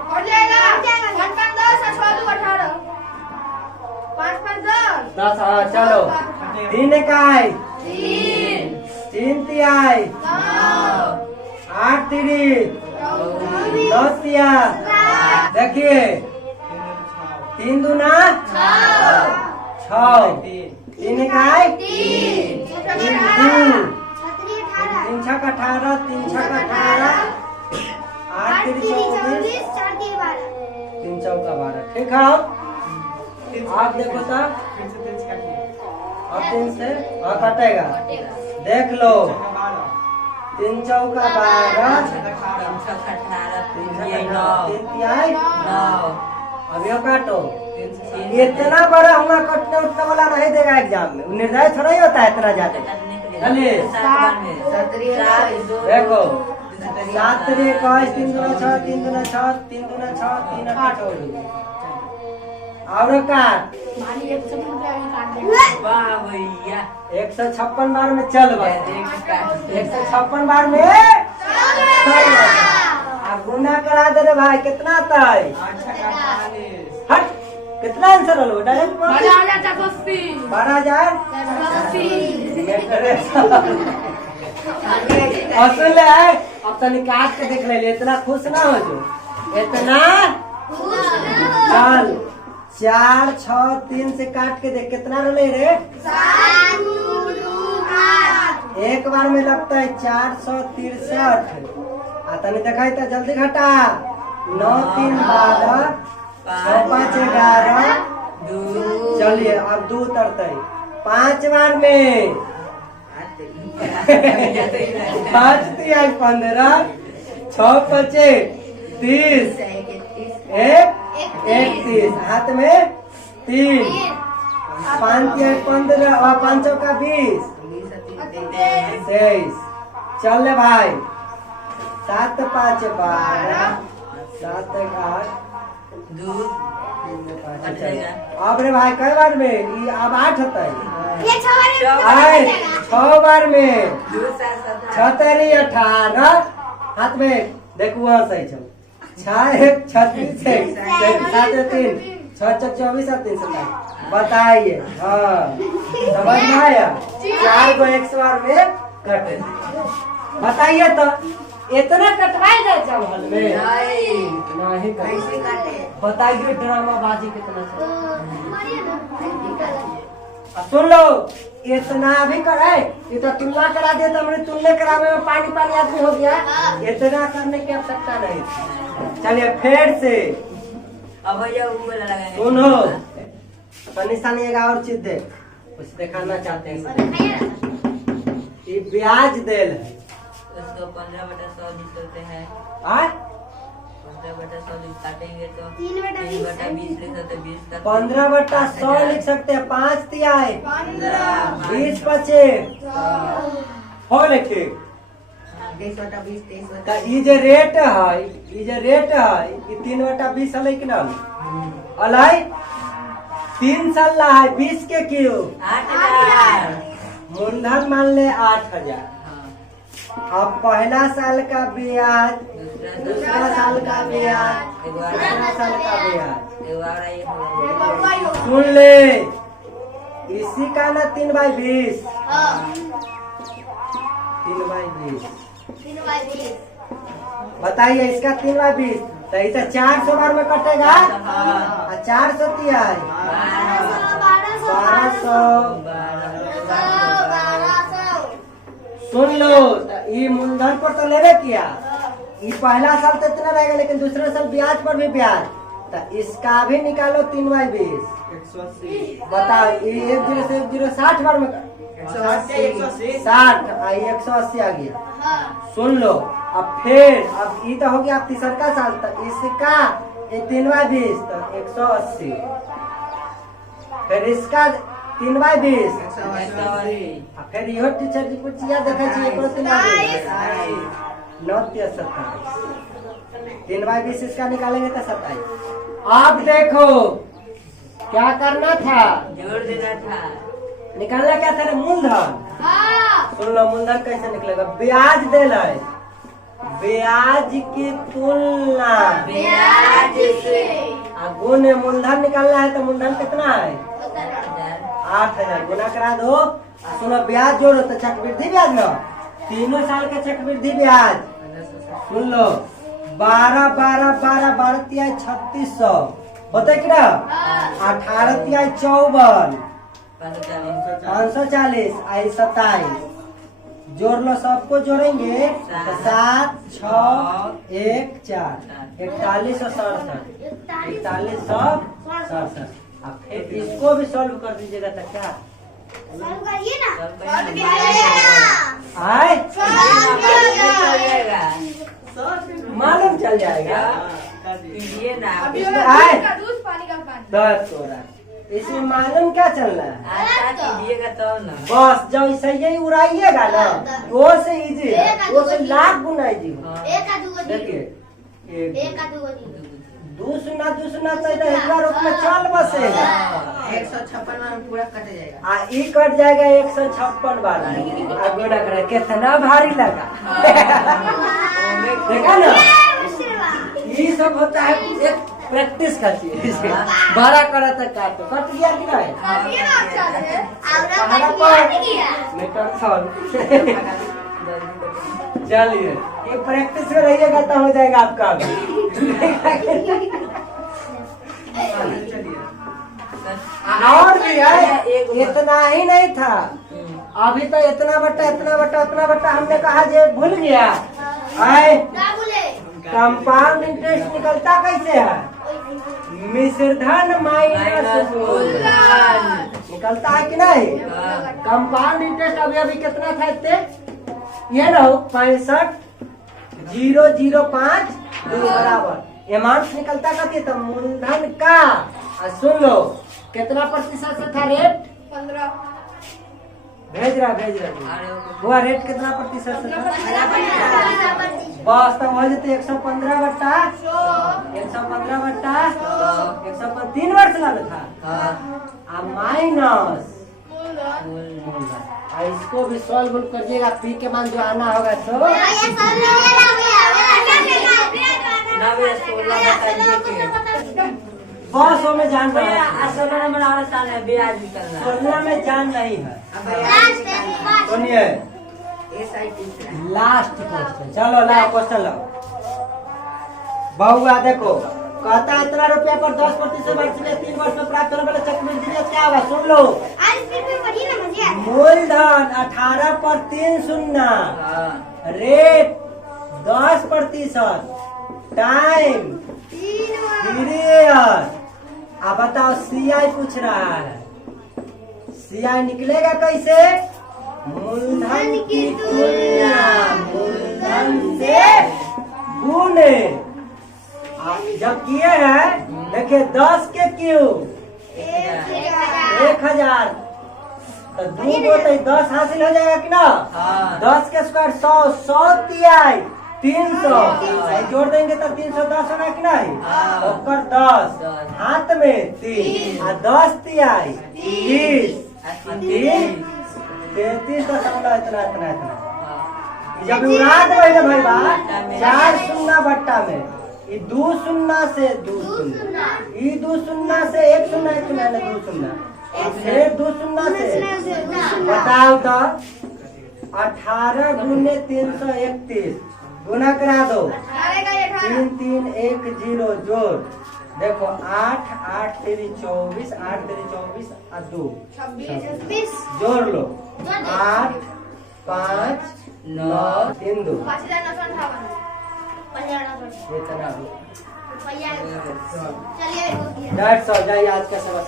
10। हाँ चलो 3 इकाई 3 तिहाई 8 3 10 तिया। देखिए 3 दूना 6, 3 इकाई 3 2, 3 छक 18, 3 छक 18, 8 3 24, 3 चौका 12। ठीक है आप देखो सर अब 3 से हाँ कटेगा। देख लो 3 चौका 12, 3 तिहाई 9। अब यो काटो। इतना बड़ा हुआ कटने उतना वाला नहीं देगा एग्जाम में। निर्णय थोड़ा ही होता है इतना ज्यादा। देखो 7 3 21 3 दूना 6 3 दूना 6 3 दूना 6 3 8 और काट 156 बार में चल बस 156 बार में अब गुना करा दे रे भाई। कितना आता है? हट कितना आंसर हलो डायरेक्ट 12,000 असल है। अब तो काट के देख ले इतना खुश ना हो जो इतना। चल 4 6 3 से काट के देख कितना रहे रे? एक बार में लगता है 463। आता नहीं दिखाई तो जल्दी घटा। 9 3 12, 6 5 11। चलिए अब 2 उतरते 5 बार में 5 तिहाई 15, 6 5 30, 1 31 हाथ में 3, 5 तिहाई 15 और 5 चौका 20 23। चल ले भाई 7 5 12, 7 1 8 अब रे भाई कई बार में ये अब 8 होता है 6 बार में 6 3 18 हाथ में देखो वहाँ सही चल 6 1 36 है 7 3 6 6 24 और 3 27 बताइए। हाँ समझ में आया? 4 को 100 में कटे। बताइए तो इतना कटवाए जाए चावल में? नहीं कैसे काटे? बताइए ड्रामा बाजी कितना से? मारिए ना अब सुन लो, इतना भी कराए ये तो तुलना करा दे तो हमने तुलना करावे में पानी पानी आदमी हो गया। इतना करने की आवश्यकता नहीं। चलिए फिर से अब भैया वो वाला लगाएंगे। सुनो, निशानी एक और चीज दे, कुछ दिखाना चाहते हैं। दिखाइए ना। ये ब्याज देल है। उसको 15/100 निकलते हैं। आज 15/100 काटेंगे तो 3/20 लिख सकते 20 का 15/100 लिख सकते हैं। 5 तिहाई 20 25 हो लिखे। 23/20 तो ये जो रेट है, ये जो रेट है, ये 3/20 है कि ना अलाई 3 साल ला है 20 के क्यों 8,000। मूलधन मान ले 8,000। अब पहला साल का ब्याज, दूसरा साल का ब्याज, तीसरा साल का ब्याज। सुन ले, इसी का ना 3/20 3/20 3/20 बताइए इसका 3/20 तो इसे 400 बार में कटेगा। 400 तिहाई 1200। सुन लो, ये मूलधन पर तो लेवे किया, ये पहला साल तो इतना रहेगा लेकिन दूसरा साल ब्याज पर भी ब्याज, तो इसका भी निकालो 3/20। बताओ ये 1 0 से 1 0 60 बार में 60 आई 180 आ गया। सुन लो, अब फिर अब ये तो हो गया अब तीसरा का साल, तो इसका 3/20 तो 180। फिर इसका 3/20 फिर इहो टीचर जी कुछ याद देखा चाहिए 3/20 इसका निकालेंगे तो 27। अब देखो क्या करना था, जोड़ देना था। निकालना क्या था रे? मूलधन। सुन लो, मूलधन कैसे निकलेगा? ब्याज देना है, ब्याज की तुलना ब्याज से गुण मूलधन निकालना है तो मूलधन कितना है? 8,000 गुना करा दो। सुनो, ब्याज जोड़ो तो चक्रवृद्धि ब्याज ना, तीनों साल का चक्रवृद्धि ब्याज। सुन लो, 12 12 12 12 तिहाई 3600 होते कि ना? 18 तिहाई 54 540 आई 27। जोड़ लो, सबको जोड़ेंगे तो 7 6 1 4 41 और 67 4167। अब फिर इसको भी सॉल्व कर दीजिएगा तो क्या सॉल्व करिए ना। आए जाएगा। मालूम चल जाएगा। ये ना इसमें आए दूध पानी का पानी 10 हो रहा है, इसमें मालूम क्या चल रहा है? आता कीजिएगा तो ना। बस जब सही ही उड़ाइएगा ना, वो से इजी है, वो से लाख गुना इजी हो। एक आधू को देखिए एक आधू को दूसरा तो इधर एक रूप में चल बसेगा। 156 में पूरा कट जाएगा। आ ई कट जाएगा 156 बार। आ गुना करे कितना भारी लगा। देखा ना, ये सब होता है एक प्रैक्टिस का चीज। बड़ा करा तक काटो, कट गया कि नहीं? ये ना अच्छा है। पहाड़ा पर मीटर सॉल्व। चलिए, ये प्रैक्टिस में रहिएगा तो हो जाएगा आपका। और भी है, इतना ही नहीं था, अभी तो इतना बट्टा हमने कहा जे भूल गया। आए क्या बोले? कंपाउंड इंटरेस्ट निकलता कैसे है? मिश्रधन माइनस मूलधन निकलता है कि नहीं? कंपाउंड इंटरेस्ट अभी कितना था? इतने ये ना 65,005 बराबर अमाउंट निकलता कहती है। तो मूलधन का सुन लो कितना प्रतिशत से था रेट? 15 भेज रहा हुआ रेट कितना प्रतिशत से था? बस तो हो जाते 115/100 3 वर्ष लगा था। माइनस इसको भी सॉल्व करिएगा, पी के मान जो आना होगा तो 9 या 16 बताइए के बस में जान रहा भैया है 16 में बनाना साल है ब्याज भी करना है। 16 में जान नहीं है। लास्ट है सुनिए SIT लास्ट क्वेश्चन, चलो लाओ क्वेश्चन लाओ। बहुआ देखो, कहता है इतना रुपया पर 10% वार्षिक 3 वर्ष में प्राप्त होने वाले चक्रवृद्धि क्या होगा, सुन लो। आज फिर भी पढ़िए ना मुझे। मूलधन 18 पर 3 शून्य, रेट 10%, टाइम 3 ईयर। अब बताओ CI पूछ रहा है, CI निकलेगा कैसे? मूलधन की तुलना मूलधन से गुणे। जब किए हैं देखिए 10 के क्यूब 1000 तो 2 को 10 हासिल हो जाएगा कि ना? 10 के स्क्वायर 100, 100 तिहाई 300, जोड़ देंगे तो 310 होना कि नहीं? ओकर 10 हाथ में 3 और 10 तिहाई 30, 33 दशमलव इतना इतना इतना। जब उड़ा देंगे ना भाई बा 4 शून्य भट्टा में, ये 2 शून्य से 2 शून्य, ये 2 शून्य से 1 शून्य 1 शून्य 2 शून्य, फिर 2 शून्य से बताओ तो 18 गुने 331 गुना करा दो 3 3 1 0 जोड़ देखो 8 8 3 24 8 3 24 और 2 26 जोड़ लो 8 5 9 3 2 इतना चलिए जाइए आज का सवा